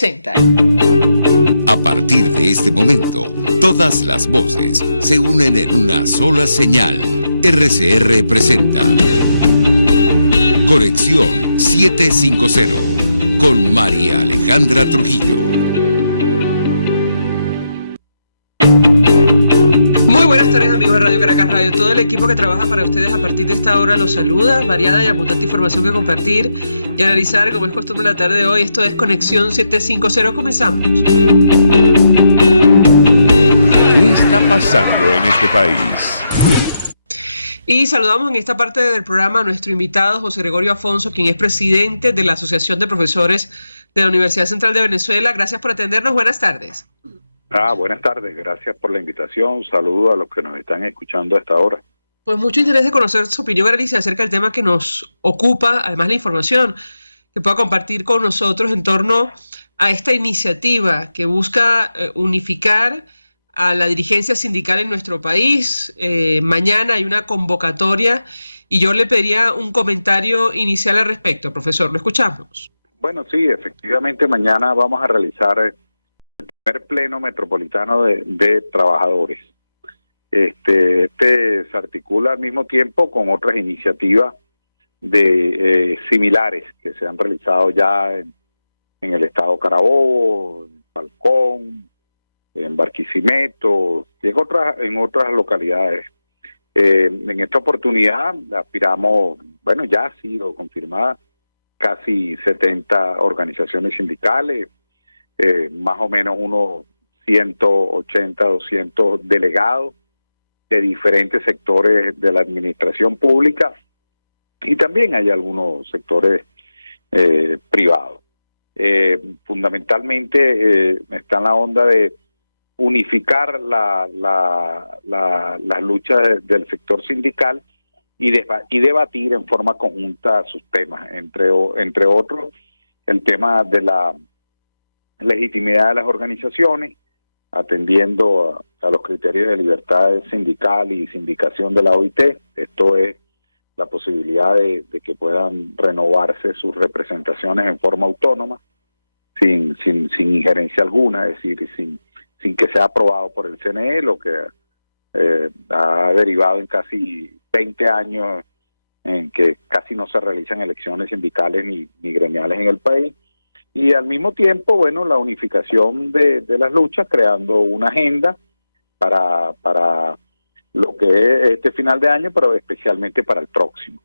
60. A partir de este momento, todas las voces se unen en una sola señal. RCR presenta Conexión 750 con María Alejandra Trujillo. Muy buenas tardes, amigos de Radio Caracas Radio. Todo el equipo que trabaja para ustedes a partir de esta hora los saluda. Variada y abundante información que compartir y analizar, como es costumbre la tarde de hoy. Esto es Conexión 750. Comenzamos. ¿Qué está pasando en este país? Y saludamos en esta parte del programa a nuestro invitado José Gregorio Afonso, quien es presidente de la Asociación de Profesores de la Universidad Central de Venezuela. Gracias por atendernos. Buenas tardes. Buenas tardes. Gracias por la invitación. Saludos a los que nos están escuchando a esta hora. Pues mucho interés de conocer su opinión, Alicia, acerca del tema que nos ocupa, además la información que pueda compartir con nosotros en torno a esta iniciativa que busca unificar a la dirigencia sindical en nuestro país. Mañana hay una convocatoria y yo le pediría un comentario inicial al respecto. Profesor, lo escuchamos. Bueno, sí, efectivamente mañana vamos a realizar el primer pleno metropolitano de trabajadores. Este se articula al mismo tiempo con otras iniciativas similares que se han realizado ya en el estado Carabobo, en Falcón, en Barquisimeto y en otras localidades. En esta oportunidad aspiramos, bueno, ya ha sido confirmada casi 70 organizaciones sindicales, más o menos unos 180, 200 delegados de diferentes sectores de la administración pública y también hay algunos sectores privados. Fundamentalmente está en la onda de unificar las luchas del sector sindical y debatir en forma conjunta sus temas, entre otros el tema de la legitimidad de las organizaciones, atendiendo a los criterios de libertad sindical y sindicación de la OIT. Esto es la posibilidad de que puedan renovarse sus representaciones en forma autónoma, sin injerencia alguna, es decir, sin que sea aprobado por el CNE, lo que ha derivado en casi 20 años en que casi no se realizan elecciones sindicales ni gremiales en el país. Y al mismo tiempo, bueno, la unificación de las luchas, creando una agenda para lo que es este final de año, pero especialmente para el próximo,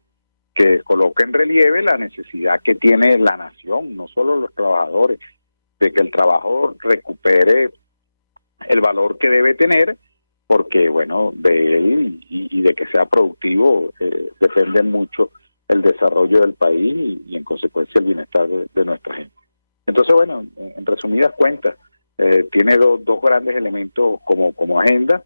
que coloque en relieve la necesidad que tiene la nación, no solo los trabajadores, de que el trabajo recupere el valor que debe tener, porque, bueno, de él y de que sea productivo depende mucho el desarrollo del país y en consecuencia el bienestar de nuestra gente. Entonces, bueno, en resumidas cuentas, tiene dos grandes elementos como agenda,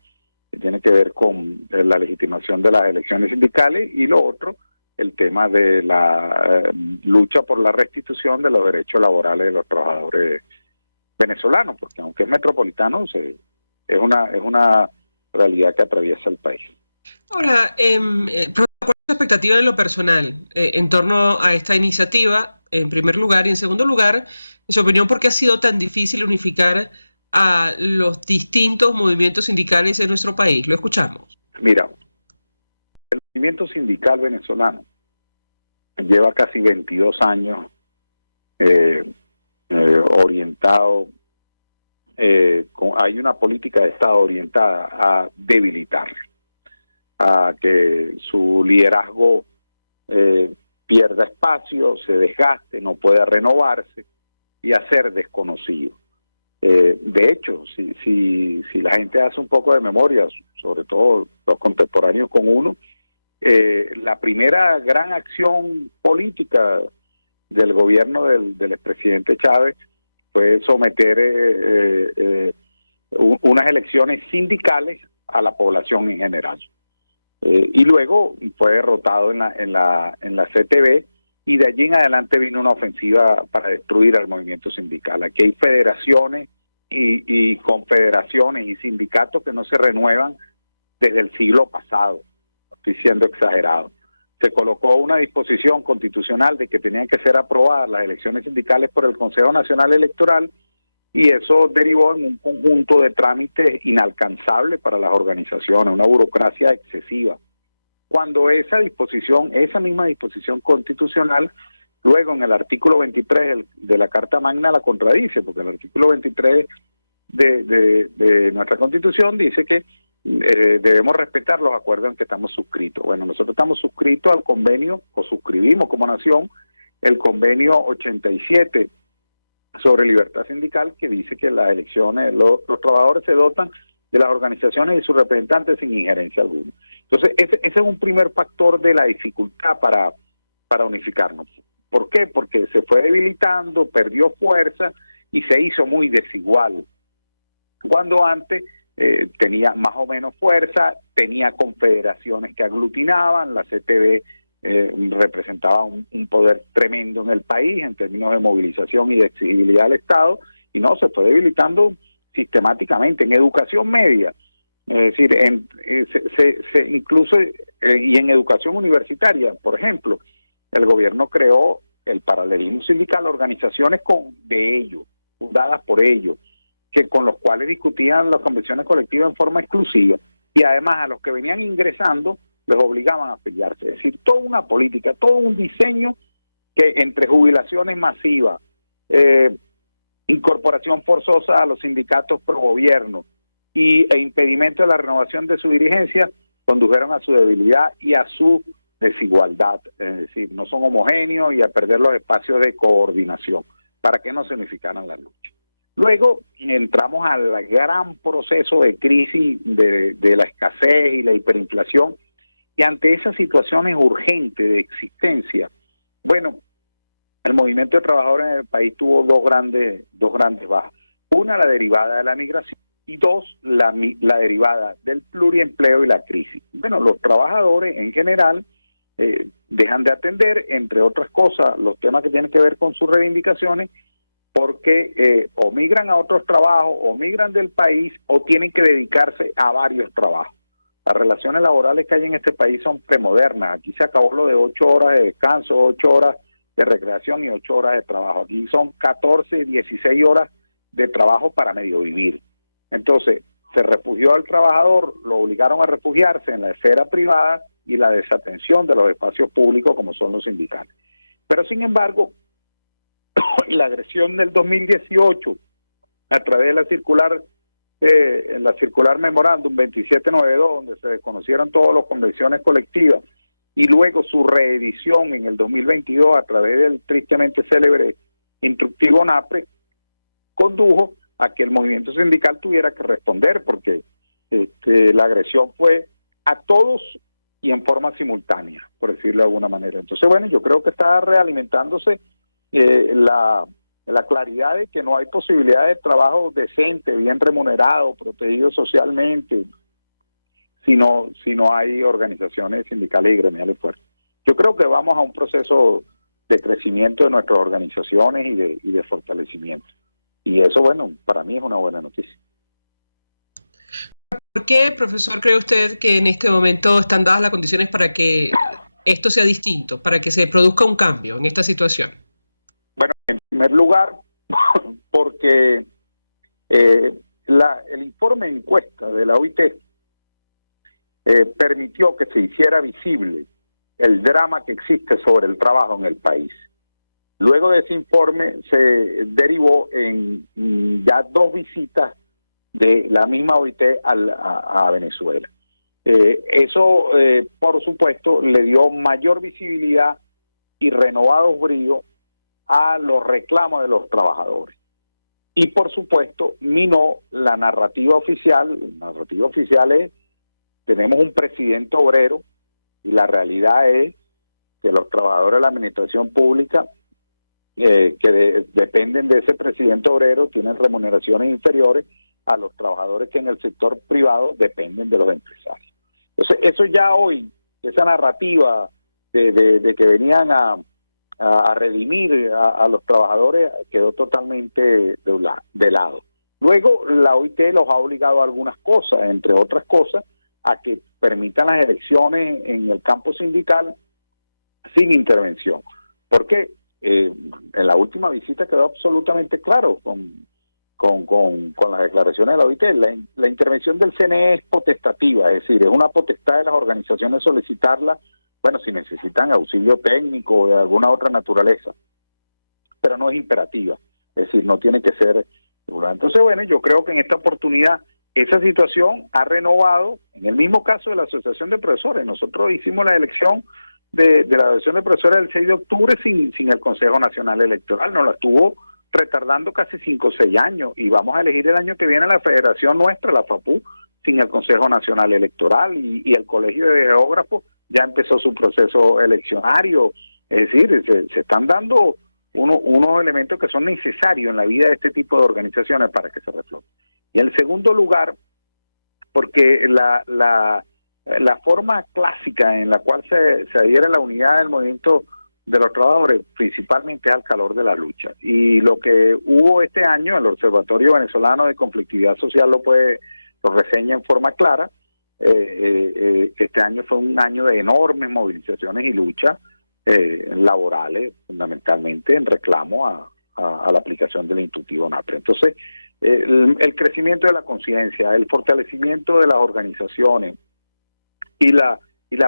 que tiene que ver con la legitimación de las elecciones sindicales y lo otro, el tema de la lucha por la restitución de los derechos laborales de los trabajadores venezolanos, porque aunque es metropolitano, es una realidad que atraviesa el país. Ahora, ¿cuál es su expectativa en lo personal en torno a esta iniciativa, en primer lugar? Y en segundo lugar, en su opinión, ¿por qué ha sido tan difícil unificar a los distintos movimientos sindicales en nuestro país? Lo escuchamos. Mira, el movimiento sindical venezolano lleva casi 22 años orientado, hay una política de Estado orientada a debilitarlo, a que su liderazgo pierda espacio, se desgaste, no pueda renovarse y a ser desconocido. De hecho, si la gente hace un poco de memoria, sobre todo los contemporáneos con uno, la primera gran acción política del gobierno del expresidente Chávez fue someter unas elecciones sindicales a la población en general. Y luego fue derrotado en la CTV y de allí en adelante vino una ofensiva para destruir al movimiento sindical. Aquí hay federaciones y confederaciones y sindicatos que no se renuevan desde el siglo pasado. Estoy siendo exagerado. se colocó una disposición constitucional de que tenían que ser aprobadas las elecciones sindicales por el Consejo Nacional Electoral, y eso derivó en un conjunto de trámites inalcanzables para las organizaciones, una burocracia excesiva. Cuando esa misma disposición constitucional, luego en el artículo 23 de la Carta Magna la contradice, porque el artículo 23 de nuestra Constitución dice que debemos respetar los acuerdos en que estamos suscritos. Bueno, nosotros estamos suscritos al convenio, o suscribimos como nación, el convenio 87 sobre libertad sindical, que dice que las elecciones, los trabajadores se dotan de las organizaciones y sus representantes sin injerencia alguna. Entonces, ese es un primer factor de la dificultad para unificarnos. ¿Por qué? Porque se fue debilitando, perdió fuerza y se hizo muy desigual. Cuando antes tenía más o menos fuerza, tenía confederaciones que aglutinaban, la CTB representaba un poder tremendo en el país en términos de movilización y de exigibilidad al Estado, y no, se fue debilitando sistemáticamente. En educación media, es decir, incluso y en educación universitaria, por ejemplo, el gobierno creó el paralelismo sindical, organizaciones de ellos, fundadas por ellos, que con los cuales discutían las convenciones colectivas en forma exclusiva, y además a los que venían ingresando les obligaban a afiliarse. Es decir, toda una política, todo un diseño que entre jubilaciones masivas, incorporación forzosa a los sindicatos pro gobierno e impedimento de la renovación de su dirigencia, condujeron a su debilidad y a su desigualdad. Es decir, no son homogéneos y a perder los espacios de coordinación para que no se unificaran las luchas. Luego entramos al gran proceso de crisis de la escasez y la hiperinflación, y ante esas situaciones urgentes de existencia, bueno, el movimiento de trabajadores en el país tuvo dos grandes bajas. Una, la derivada de la migración, y dos, la derivada del pluriempleo y la crisis. Bueno, los trabajadores en general dejan de atender, entre otras cosas, los temas que tienen que ver con sus reivindicaciones, porque o migran a otros trabajos, o migran del país, o tienen que dedicarse a varios trabajos. Las relaciones laborales que hay en este país son premodernas. Aquí se acabó lo de 8 horas de descanso, 8 horas de recreación y 8 horas de trabajo. Aquí son 14, 16 horas de trabajo para medio vivir. Entonces, se refugió al trabajador, lo obligaron a refugiarse en la esfera privada y la desatención de los espacios públicos como son los sindicales. Pero sin embargo, la agresión del 2018 a través de la circular memorándum 2792, donde se desconocieron todas las convenciones colectivas, y luego su reedición en el 2022 a través del tristemente célebre instructivo NAPRE, condujo a que el movimiento sindical tuviera que responder, porque la agresión fue a todos y en forma simultánea, por decirlo de alguna manera. Entonces, bueno, yo creo que está realimientándose la claridad de que no hay posibilidad de trabajo decente, bien remunerado, protegido socialmente, si no hay organizaciones sindicales y gremiales fuertes. Yo creo que vamos a un proceso de crecimiento de nuestras organizaciones y de fortalecimiento. Y eso, bueno, para mí es una buena noticia. ¿Por qué, profesor, cree usted que en este momento están dadas las condiciones para que esto sea distinto, para que se produzca un cambio en esta situación? Bueno, en primer lugar, porque el informe encuesta de la OIT permitió que se hiciera visible el drama que existe sobre el trabajo en el país. Luego de ese informe se derivó en ya 2 visitas de la misma OIT a Venezuela. Eso, por supuesto, le dio mayor visibilidad y renovados bríos a los reclamos de los trabajadores. Y, por supuesto, minó la narrativa oficial. La narrativa oficial es: tenemos un presidente obrero, y la realidad es que los trabajadores de la administración pública dependen de ese presidente obrero tienen remuneraciones inferiores a los trabajadores que en el sector privado dependen de los empresarios. Entonces, eso ya hoy, esa narrativa de que venían a redimir a los trabajadores, quedó totalmente de lado. Luego, la OIT los ha obligado a algunas cosas, entre otras cosas, a que permitan las elecciones en el campo sindical sin intervención. Porque en la última visita quedó absolutamente claro con las declaraciones de la OIT. La intervención del CNE es potestativa, es decir, es una potestad de las organizaciones solicitarla, bueno, si necesitan auxilio técnico o de alguna otra naturaleza, pero no es imperativa, es decir, no tiene que ser. Entonces, bueno, yo creo que en esta oportunidad esa situación ha renovado, en el mismo caso de la Asociación de Profesores. Nosotros hicimos la elección de la Asociación de Profesores el 6 de octubre sin el Consejo Nacional Electoral, nos la estuvo retardando casi 5 o 6 años, y vamos a elegir el año que viene la federación nuestra, la FAPU, sin el Consejo Nacional Electoral, y el Colegio de Geógrafos ya empezó su proceso eleccionario. Es decir, se están dando unos elementos que son necesarios en la vida de este tipo de organizaciones para que se refloten. Y en segundo lugar, porque la forma clásica en la cual se adhiere la unidad del movimiento de los trabajadores principalmente es al calor de la lucha. Y lo que hubo este año, el Observatorio Venezolano de Conflictividad Social lo reseña en forma clara. Este año fue un año de enormes movilizaciones y luchas laborales, fundamentalmente en reclamo a la aplicación del institutivo NAPRE. Entonces, el crecimiento de la conciencia, el fortalecimiento de las organizaciones y la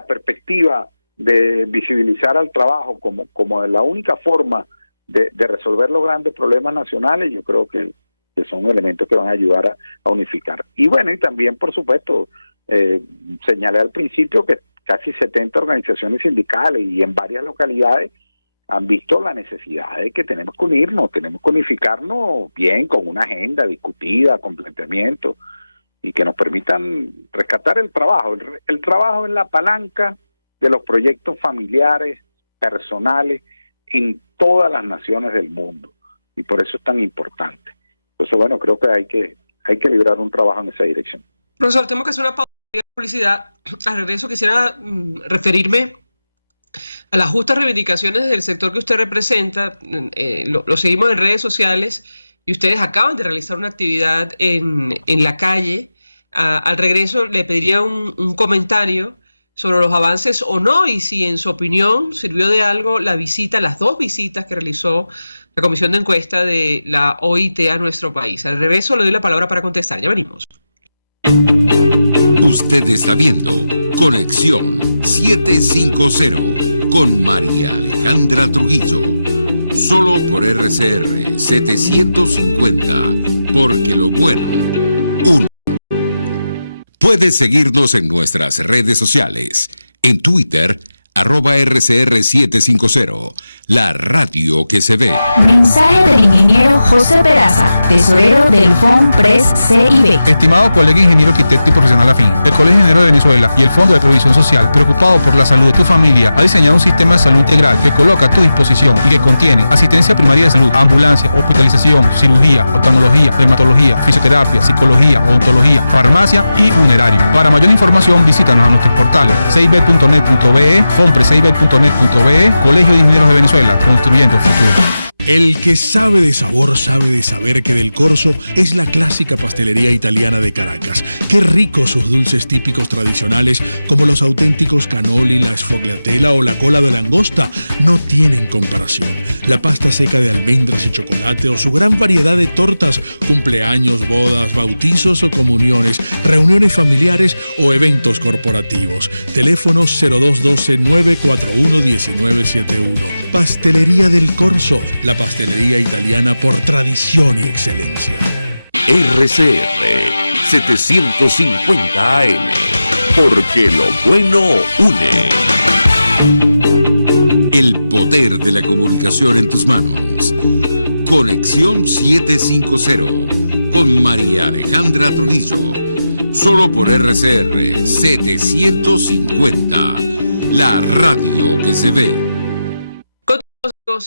perspectiva de visibilizar al trabajo como la única forma de resolver los grandes problemas nacionales, yo creo que son elementos que van a ayudar a unificar. Y bueno, y también, por supuesto, señalé al principio que casi 70 organizaciones sindicales y en varias localidades han visto la necesidad de que tenemos que unirnos, tenemos que unificarnos bien, con una agenda discutida, con planteamientos, y que nos permitan rescatar el trabajo. El trabajo es la palanca de los proyectos familiares, personales, en todas las naciones del mundo, y por eso es tan importante. Entonces, bueno, creo que hay que librar un trabajo en esa dirección. Profesor, tengo que hacer una pausa de publicidad. Al regreso quisiera referirme a las justas reivindicaciones del sector que usted representa. Lo seguimos en redes sociales y ustedes acaban de realizar una actividad en la calle. Al regreso le pediría un comentario sobre los avances o no, y si en su opinión sirvió de algo las 2 visitas que realizó la comisión de encuesta de la OIT a nuestro país. Al regreso le doy la palabra para contestar. Ya venimos. Usted está viendo Conexión 750 con María Alejandra Trujillo. Solo por RCR 750, porque lo bueno une. Puedes seguirnos en nuestras redes sociales. En Twitter, @RCR750. La radio que se ve. Mensaje del ingeniero José Peraza, tesorero del FONPRES CIB. Estimado colega ingeniero, arquitecto y profesional afín, el Colegio de Ingenieros de Venezuela y el Fondo de Previsión Social, preocupado por la salud de tu familia, ha diseñado un sistema de salud integral que coloca a tu disposición y que contiene asistencia primaria de salud, ambulancia, hospitalización, cirugía, oftalmología, dermatología, fisioterapia, psicología, odontología, farmacia y funerario. Para mayor información, visítanos a nuestros portales cib.net.be, fonprescib.net.be, Colegio de Ingenieros de Venezuela, construyendo futuro. El que sabe de sabor sabe de saber que Del Corso es la clásica pastelería italiana de Caracas. Qué ricos sus dulces típicos tradicionales, como los auténticos cannoli, la sfogliatella o la cola de langosta, no tienen comparación. La pasta seca de almendras y chocolate o su gran variedad de tortas, cumpleaños, bodas, bautizos o comuniones, reuniones familiares o eventos corporativos. Teléfonos 0212-941-1971. Pastelería Del Corso, la pastelería italiana por tradición y excelencia. RCR 750 AM, porque lo bueno une. El poder de la comunicación en tus manos. Conexión 750 con María Alejandra Trujillo. Solo por RCR 750, la radio que se ve.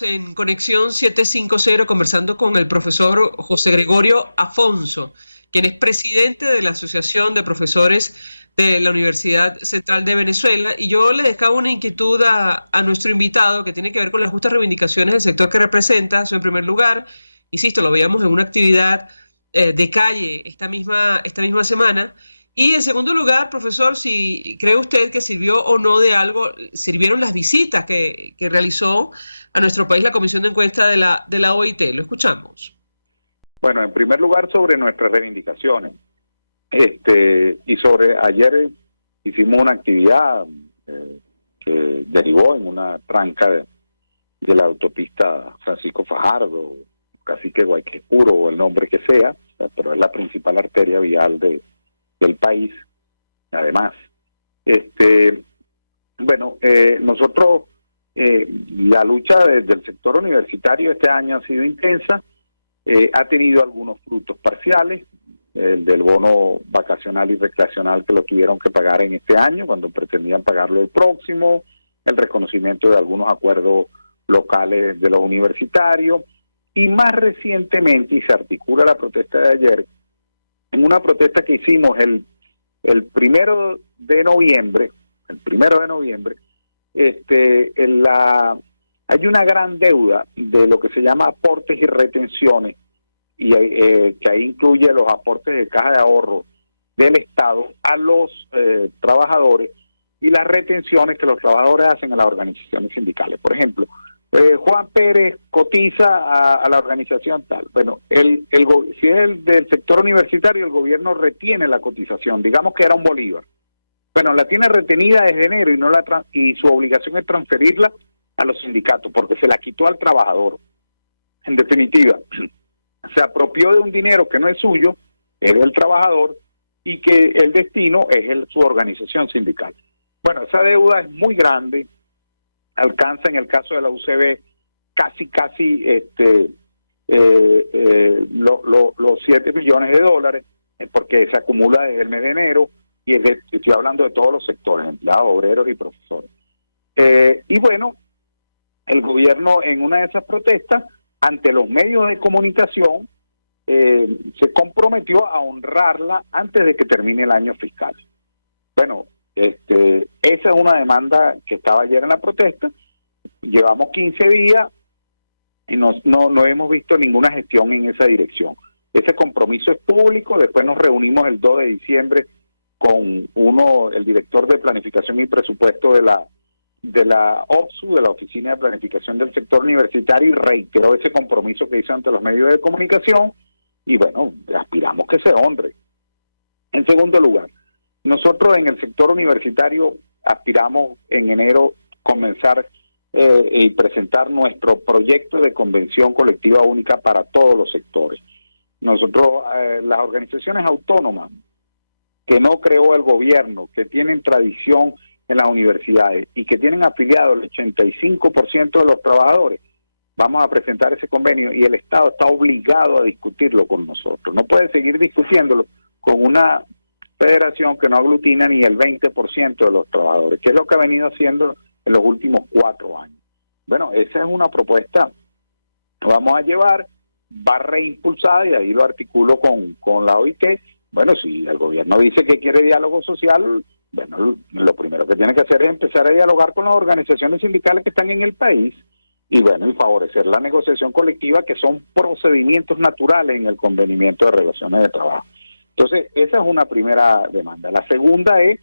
En Conexión 750 conversando con el profesor José Gregorio Afonso, quien es presidente de la Asociación de Profesores de la Universidad Central de Venezuela, y yo le dejaba una inquietud a nuestro invitado que tiene que ver con las justas reivindicaciones del sector que representa. Eso en primer lugar, insisto, lo veíamos en una actividad de calle esta misma semana, Y en segundo lugar, profesor, si cree usted que sirvió o no de algo, sirvieron las visitas que realizó a nuestro país la Comisión de Encuesta de la OIT. Lo escuchamos. Bueno, en primer lugar, sobre nuestras reivindicaciones. Y sobre ayer hicimos una actividad que derivó en una tranca de la autopista Francisco Fajardo, Cacique Guayquepuro, o el nombre que sea, pero es la principal arteria vial del país, además. Nosotros, la lucha del sector universitario este año ha sido intensa, ha tenido algunos frutos parciales, el del bono vacacional y recreacional que lo tuvieron que pagar en este año, cuando pretendían pagarlo el próximo, el reconocimiento de algunos acuerdos locales de los universitarios, y más recientemente, y se articula la protesta de ayer, en una protesta que hicimos el 1 de noviembre, hay una gran deuda de lo que se llama aportes y retenciones, y que ahí incluye los aportes de caja de ahorro del Estado a los trabajadores y las retenciones que los trabajadores hacen a las organizaciones sindicales. Por ejemplo, Juan Pérez cotiza a la organización tal. Bueno, si es el del sector universitario, el gobierno retiene la cotización, digamos que era un bolívar. Bueno, la tiene retenida desde enero y su obligación es transferirla a los sindicatos porque se la quitó al trabajador. En definitiva, se apropió de un dinero que no es suyo, es del trabajador, y que el destino es su organización sindical. Bueno, esa deuda es muy grande, alcanza en el caso de la UCB casi los 7 millones de dólares, porque se acumula desde el mes de enero, y estoy hablando de todos los sectores, empleados, obreros y profesores. Y bueno, el gobierno en una de esas protestas, ante los medios de comunicación, se comprometió a honrarla antes de que termine el año fiscal. Bueno, esa es una demanda que estaba ayer en la protesta. Llevamos 15 días y no hemos visto ninguna gestión en esa dirección. Ese compromiso es público. Después nos reunimos el 2 de diciembre con el director de Planificación y Presupuesto de la OPSU, de la Oficina de Planificación del Sector Universitario, y reiteró ese compromiso que hizo ante los medios de comunicación, y bueno, aspiramos que se honre. En segundo lugar, nosotros en el sector universitario aspiramos en enero comenzar y presentar nuestro proyecto de convención colectiva única para todos los sectores. Nosotros, las organizaciones autónomas que no creó el gobierno, que tienen tradición en las universidades y que tienen afiliados el 85% de los trabajadores, vamos a presentar ese convenio y el Estado está obligado a discutirlo con nosotros. No puede seguir discutiéndolo con una federación que no aglutina ni el 20% de los trabajadores, que es lo que ha venido haciendo en los últimos 4 años. Bueno, esa es una propuesta que vamos a llevar, va reimpulsada, y ahí lo articulo con la OIT. Bueno, si el gobierno dice que quiere diálogo social, bueno, lo primero que tiene que hacer es empezar a dialogar con las organizaciones sindicales que están en el país y bueno, y favorecer la negociación colectiva, que son procedimientos naturales en el convenimiento de relaciones de trabajo. Entonces, esa es una primera demanda. La segunda es,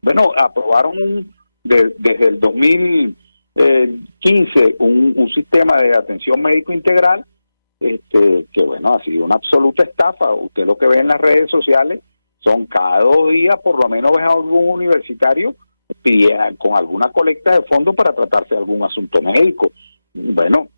bueno, aprobaron desde el 2015 un sistema de atención médico integral, que bueno, ha sido una absoluta estafa. Usted lo que ve en las redes sociales son cada 2 días, por lo menos ves a algún universitario con alguna colecta de fondos para tratarse de algún asunto médico. Bueno,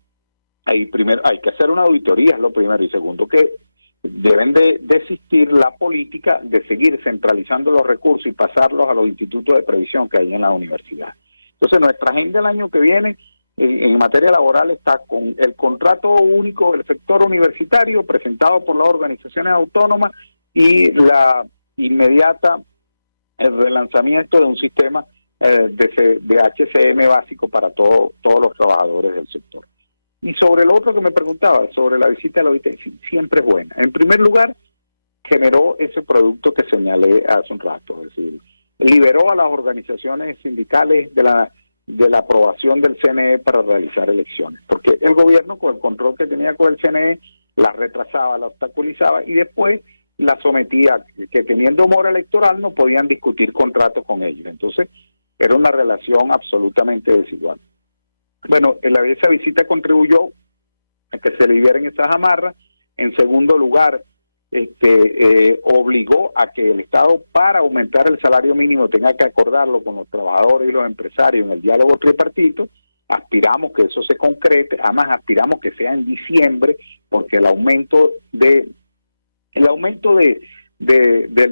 ahí primero hay que hacer una auditoría, es lo primero, y segundo, que deben de desistir la política de seguir centralizando los recursos y pasarlos a los institutos de previsión que hay en la universidad. Entonces, nuestra agenda el año que viene en materia laboral está con el contrato único del sector universitario presentado por las organizaciones autónomas y la inmediata relanzamiento de un sistema de HCM básico para todos los trabajadores del sector. Y sobre lo otro que me preguntaba, sobre la visita de la OIT, siempre es buena. En primer lugar, generó ese producto que señalé hace un rato, es decir, liberó a las organizaciones sindicales de la aprobación del CNE para realizar elecciones, porque el gobierno, con el control que tenía con el CNE, la retrasaba, la obstaculizaba, y después la sometía, que teniendo mora electoral no podían discutir contratos con ellos. Entonces, era una relación absolutamente desigual. Bueno, esa visita contribuyó a que se liberen esas amarras. En segundo lugar, obligó a que el Estado, para aumentar el salario mínimo, tenga que acordarlo con los trabajadores y los empresarios en el diálogo tripartito. Aspiramos que eso se concrete, además aspiramos que sea en diciembre, porque el aumento del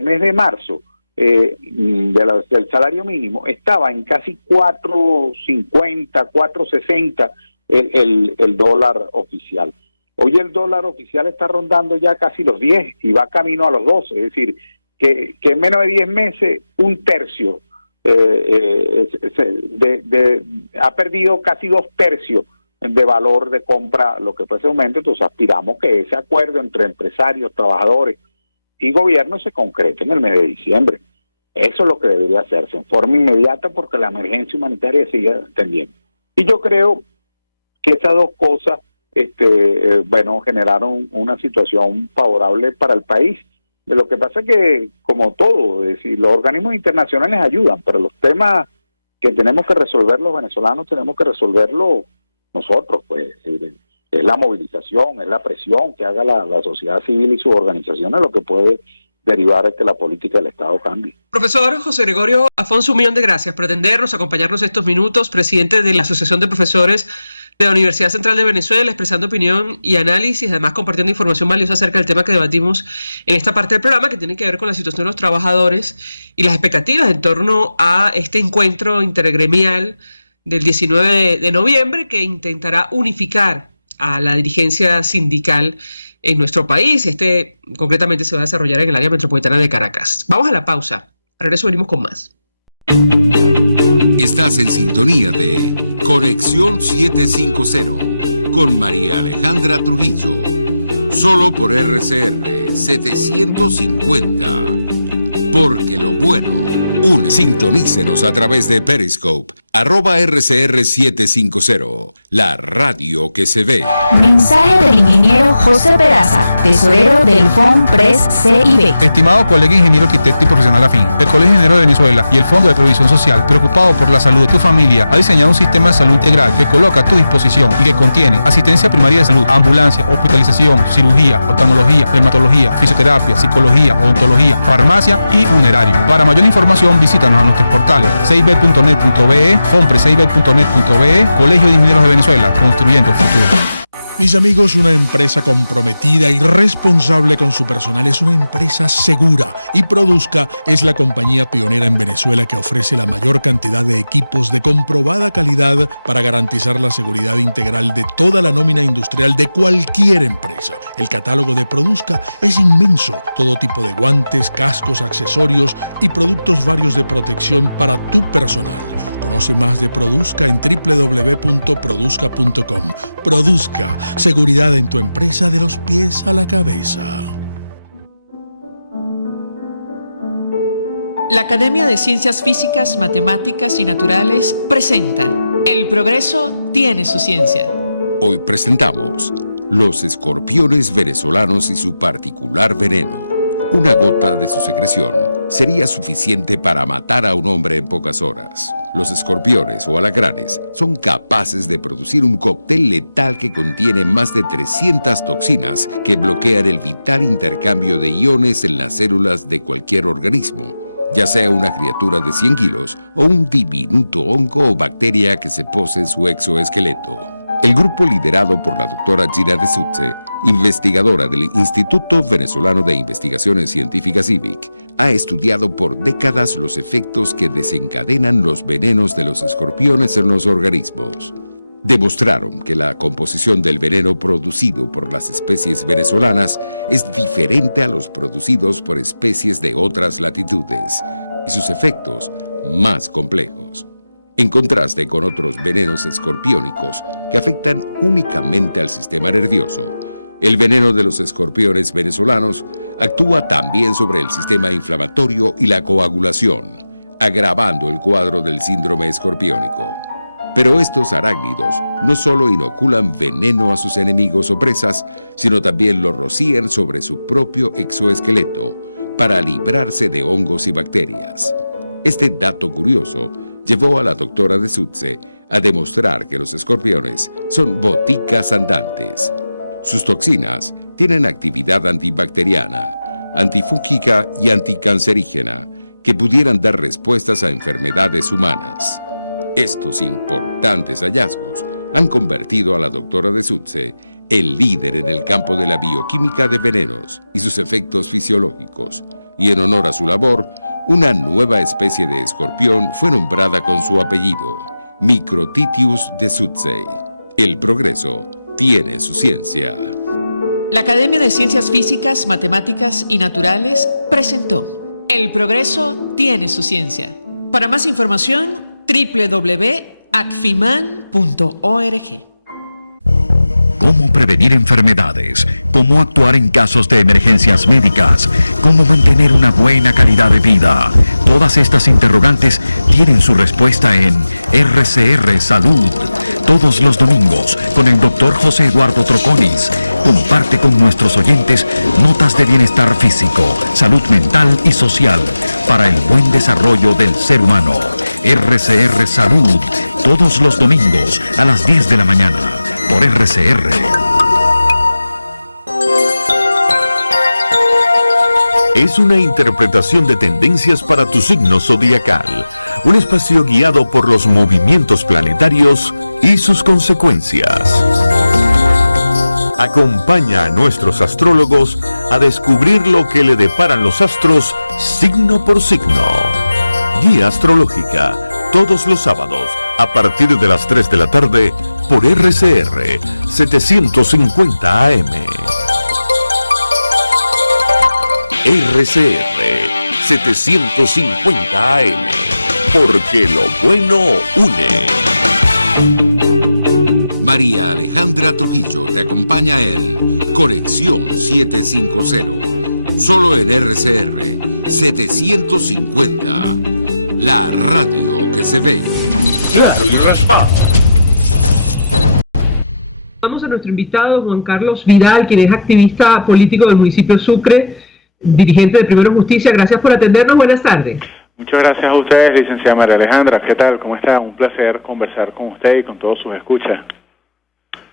mes de marzo del salario mínimo estaba en casi 4.50, 4.60 el dólar oficial. Hoy el dólar oficial está rondando ya casi los 10 y va camino a los 12, es decir, que en menos de 10 meses un tercio ha perdido casi 2/3 de valor de compra lo que fue ese aumento. Entonces aspiramos que ese acuerdo entre empresarios, trabajadores y gobierno se concrete en el mes de diciembre. Eso es lo que debería hacerse en forma inmediata, porque la emergencia humanitaria sigue extendiendo. Y yo creo que esas dos cosas generaron una situación favorable para el país. De lo que pasa es que, como todo, es decir, los organismos internacionales ayudan, pero los temas que tenemos que resolver los venezolanos tenemos que resolverlo nosotros, pues. Es la movilización, es la presión que haga la sociedad civil y sus organizaciones lo que puede derivar de que la política del Estado cambie. Profesor José Gregorio Afonso, un millón de gracias por atendernos, acompañarnos estos minutos, presidente de la Asociación de Profesores de la Universidad Central de Venezuela, expresando opinión y análisis, además compartiendo información valiosa acerca del tema que debatimos en esta parte del programa, que tiene que ver con la situación de los trabajadores y las expectativas en torno a este encuentro intergremial del 19 de noviembre, que intentará unificar a la dirigencia sindical en nuestro país. Concretamente se va a desarrollar en el área metropolitana de Caracas. Vamos a la pausa. Al regreso venimos con más. Estás en sintonía de Conexión 750 con María Alejandra Trujillo. Solo por RCR 750. Porque lo bueno une. Sintonícenos a través de Periscope, @RCR750, la radio que se ve. Mensaje del ingeniero José Peraza, tesorero del FONPRES CIB. Estimado colega ingeniero, arquitecto y profesional afín, el Colegio de Ingenieros de Venezuela y el Fondo de Previsión Social, preocupado por la salud de tu familia, ha diseñado un sistema de salud integral que coloca a tu disposición y que contiene asistencia primaria de salud, ambulancia, hospitalización, cirugía, oftalmología, dermatología, fisioterapia, psicología, odontología, farmacia y funerario. Para mayor información, visítanos a nuestros portales cib.net.be, fonprescib.net.be, Colegio de Ingenieros de Venezuela, construyendo futuro. Mis amigos, una empresa comprometida y responsable con su personal es una empresa segura, y Produzca es la compañía pionera en Venezuela que ofrece la mayor cantidad de equipos de comprobada calidad para garantizar la seguridad integral de toda la nómina industrial de cualquier empresa. El catálogo de Produzca es inmenso, todo tipo de guantes, cascos, accesorios y productos varios de protección para tu personal. Conoce más de Produzca en www.produzca.com. Produzca, seguridad en tu empresa de los pies a la cabeza. La Academia de Ciencias Físicas, Matemáticas y Naturales presenta El progreso tiene su ciencia. Hoy presentamos los escorpiones venezolanos y su particular veneno. Una gota de su secreción sería suficiente para matar a un hombre en pocas horas. Los escorpiones o alacranes son capaces de producir un cóctel letal que contiene más de 300 toxinas que bloquean el vital intercambio de iones en las células de cualquier organismo, ya sea una criatura de 100 kilos o un diminuto hongo o bacteria que se pose en su exoesqueleto. El grupo, liderado por la doctora Gina de Sutze, investigadora del Instituto Venezolano de Investigaciones Científicas IVIC, ha estudiado por décadas los efectos que desencadenan los venenos de los escorpiones en los organismos. Demostraron que la composición del veneno producido por las especies venezolanas es diferente a los producidos por especies de otras latitudes, y sus efectos más complejos. En contraste con otros venenos escorpiónicos que afectan únicamente al sistema nervioso, el veneno de los escorpiones venezolanos actúa también sobre el sistema inflamatorio y la coagulación, agravando el cuadro del síndrome escorpiónico. Pero estos arácnidos no solo inoculan veneno a sus enemigos o presas, sino también lo rocían sobre su propio exoesqueleto para librarse de hongos y bacterias. Este dato curioso llevó a la doctora de Sutze a demostrar que los escorpiones son boticas andantes. Sus toxinas tienen actividad antibacteriana, antifúngica y anticancerígena que pudieran dar respuestas a enfermedades humanas. Estos importantes hallazgos han convertido a la doctora de Sutze en líder en el campo de la bioquímica de venenos y sus efectos fisiológicos, y en honor a su labor, una nueva especie de escorpión fue nombrada con su apellido, Microtitius de Sutze. El progreso tiene su ciencia. La Academia de Ciencias Físicas, Matemáticas y Naturales presentó El progreso tiene su ciencia. Para más información, www.acfiman.org. Cómo prevenir enfermedades, cómo actuar en casos de emergencias médicas, cómo mantener una buena calidad de vida. Todas estas interrogantes tienen su respuesta en RCR Salud. Todos los domingos, con el Dr. José Eduardo Troconis, comparte con nuestros oyentes notas de bienestar físico, salud mental y social para el buen desarrollo del ser humano. RCR Salud, todos los domingos a las 10 de la mañana. Por RCR. Es una interpretación de tendencias para tu signo zodiacal. Un espacio guiado por los movimientos planetarios y sus consecuencias. Acompaña a nuestros astrólogos a descubrir lo que le deparan los astros signo por signo. Guía astrológica, todos los sábados, a partir de las 3 de la tarde, por RCR 750 AM. RCR 750 AM, porque lo bueno une. María Alejandra Trujillo te acompaña en Conexión 750, solo en RCR 750, la radio que se ve. Claro y raspado. Vamos a nuestro invitado Juan Carlos Vidal, quien es activista político del municipio Sucre, dirigente de Primero Justicia. Gracias por atendernos. Buenas tardes. Muchas gracias a ustedes, licenciada María Alejandra. ¿Qué tal? ¿Cómo está? Un placer conversar con usted y con todos sus escuchas.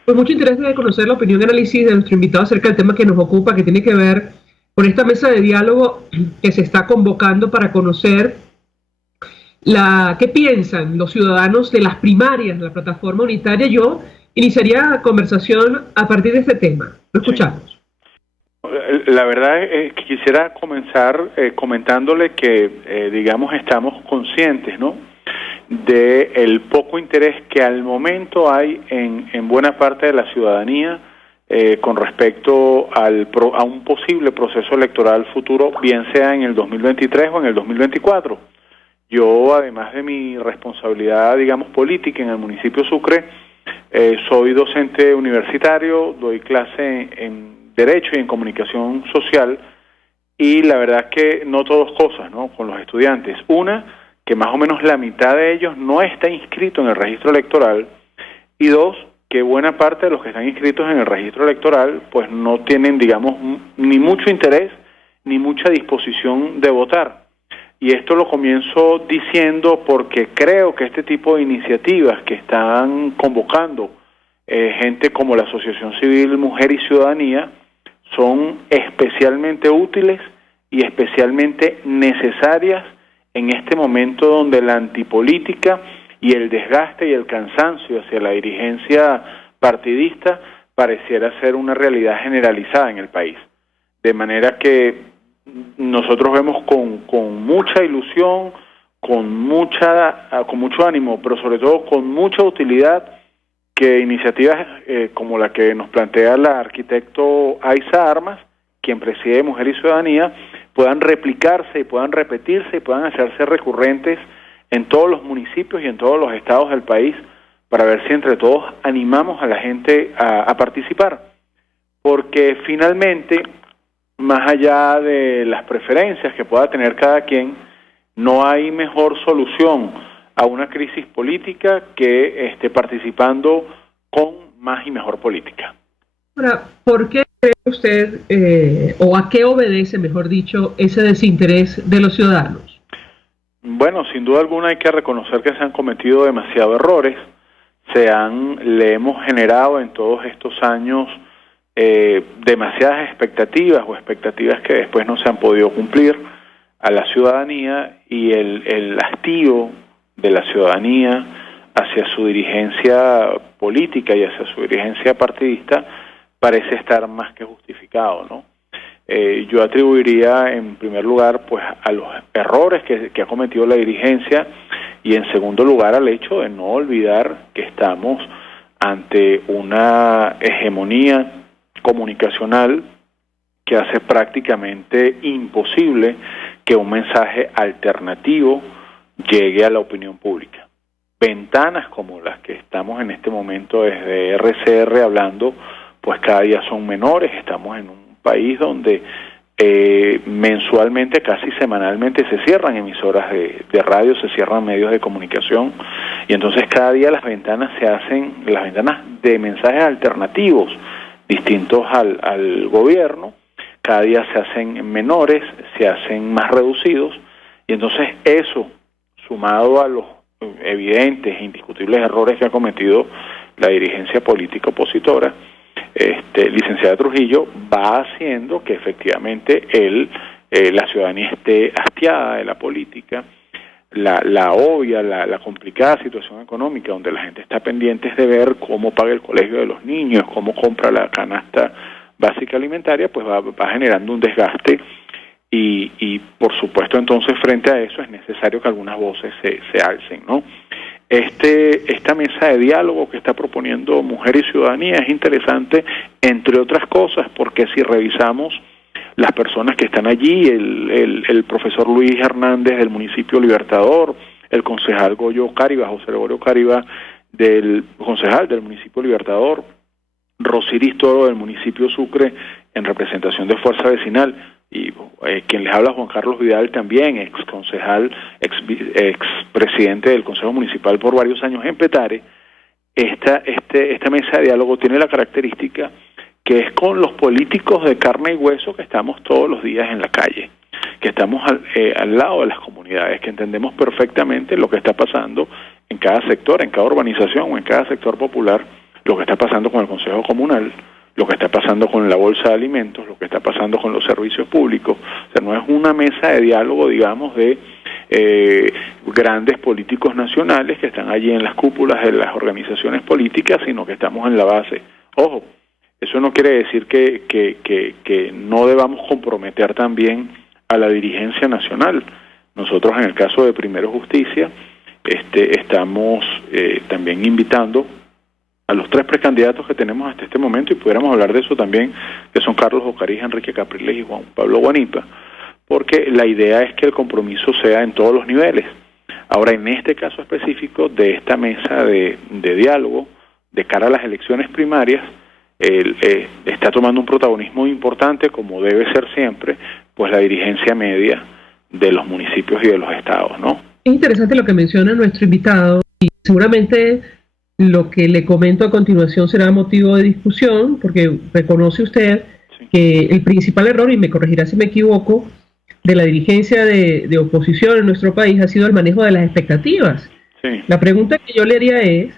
Pues mucho interés de conocer la opinión y análisis de nuestro invitado acerca del tema que nos ocupa, que tiene que ver con esta mesa de diálogo que se está convocando para conocer qué piensan los ciudadanos de las primarias de la plataforma unitaria. Yo iniciaría la conversación a partir de este tema. Lo escuchamos. La verdad es que quisiera comenzar comentándole que, digamos, estamos conscientes, ¿no?, de el poco interés que al momento hay en buena parte de la ciudadanía con respecto a un posible proceso electoral futuro, bien sea en el 2023 o en el 2024. Yo, además de mi responsabilidad, digamos, política en el municipio Sucre, soy docente universitario, doy clase en Derecho y en Comunicación Social, y la verdad es que noto dos cosas, ¿no?, con los estudiantes. Una, que más o menos la mitad de ellos no está inscrito en el registro electoral, y dos, que buena parte de los que están inscritos en el registro electoral pues no tienen, digamos, ni mucho interés ni mucha disposición de votar. Y esto lo comienzo diciendo porque creo que este tipo de iniciativas que están convocando gente como la Asociación Civil Mujer y Ciudadanía son especialmente útiles y especialmente necesarias en este momento donde la antipolítica y el desgaste y el cansancio hacia la dirigencia partidista pareciera ser una realidad generalizada en el país. De manera que nosotros vemos con mucha ilusión, con mucho ánimo, pero sobre todo con mucha utilidad, que iniciativas como la que nos plantea la arquitecto Aiza Armas, quien preside Mujer y Ciudadanía, puedan replicarse y puedan repetirse y puedan hacerse recurrentes en todos los municipios y en todos los estados del país, para ver si entre todos animamos a la gente a participar. Porque finalmente, más allá de las preferencias que pueda tener cada quien, no hay mejor solución a una crisis política que esté participando con más y mejor política. Ahora, ¿por qué cree usted, o a qué obedece, mejor dicho, ese desinterés de los ciudadanos? Bueno, sin duda alguna hay que reconocer que se han cometido demasiados errores. Le hemos generado en todos estos años demasiadas expectativas que después no se han podido cumplir a la ciudadanía, y el hastío de la ciudadanía hacia su dirigencia política y hacia su dirigencia partidista parece estar más que justificado, ¿no? Yo atribuiría en primer lugar pues a los errores que ha cometido la dirigencia, y en segundo lugar al hecho de no olvidar que estamos ante una hegemonía comunicacional que hace prácticamente imposible que un mensaje alternativo llegue a la opinión pública. Ventanas como las que estamos en este momento desde RCR hablando, pues cada día son menores. Estamos en un país donde mensualmente, casi semanalmente, se cierran emisoras de radio, se cierran medios de comunicación, y entonces cada día las ventanas de mensajes alternativos distintos al gobierno, cada día se hacen menores, se hacen más reducidos, y entonces eso, sumado a los evidentes e indiscutibles errores que ha cometido la dirigencia política opositora, licenciada Trujillo, va haciendo que efectivamente la ciudadanía esté hastiada de la política, la obvia, la complicada situación económica, donde la gente está pendiente de ver cómo paga el colegio de los niños, cómo compra la canasta básica alimentaria, pues va generando un desgaste, y por supuesto entonces frente a eso es necesario que algunas voces se alcen, ¿no? Esta mesa de diálogo que está proponiendo Mujer y Ciudadanía es interesante, entre otras cosas, porque si revisamos las personas que están allí, el profesor Luis Hernández del municipio Libertador, el concejal Goyo Cáriba, José Gregorio Cáriba, concejal del municipio Libertador, Rosiris Toro del municipio Sucre en representación de Fuerza Vecinal, y quien les habla, Juan Carlos Vidal, también ex concejal, ex presidente del Consejo Municipal por varios años en Petare. Esta mesa de diálogo tiene la característica que es con los políticos de carne y hueso que estamos todos los días en la calle, que estamos al lado de las comunidades, que entendemos perfectamente lo que está pasando en cada sector, en cada urbanización o en cada sector popular, lo que está pasando con el Consejo Comunal, lo que está pasando con la bolsa de alimentos, lo que está pasando con los servicios públicos. O sea, no es una mesa de diálogo, digamos, de grandes políticos nacionales que están allí en las cúpulas de las organizaciones políticas, sino que estamos en la base. Ojo, eso no quiere decir que no debamos comprometer también a la dirigencia nacional. Nosotros, en el caso de Primero Justicia, estamos también invitando a los 3 precandidatos que tenemos hasta este momento, y pudiéramos hablar de eso también, que son Carlos Ocarija, Enrique Capriles y Juan Pablo Guanipa, porque la idea es que el compromiso sea en todos los niveles. Ahora, en este caso específico de esta mesa de diálogo, de cara a las elecciones primarias, está tomando un protagonismo importante, como debe ser siempre, pues la dirigencia media de los municipios y de los estados, ¿no? Es interesante lo que menciona nuestro invitado, y seguramente lo que le comento a continuación será motivo de discusión, porque reconoce usted que el principal error, y me corregirá si me equivoco, de la dirigencia de oposición en nuestro país ha sido el manejo de las expectativas. Sí. La pregunta que yo le haría es,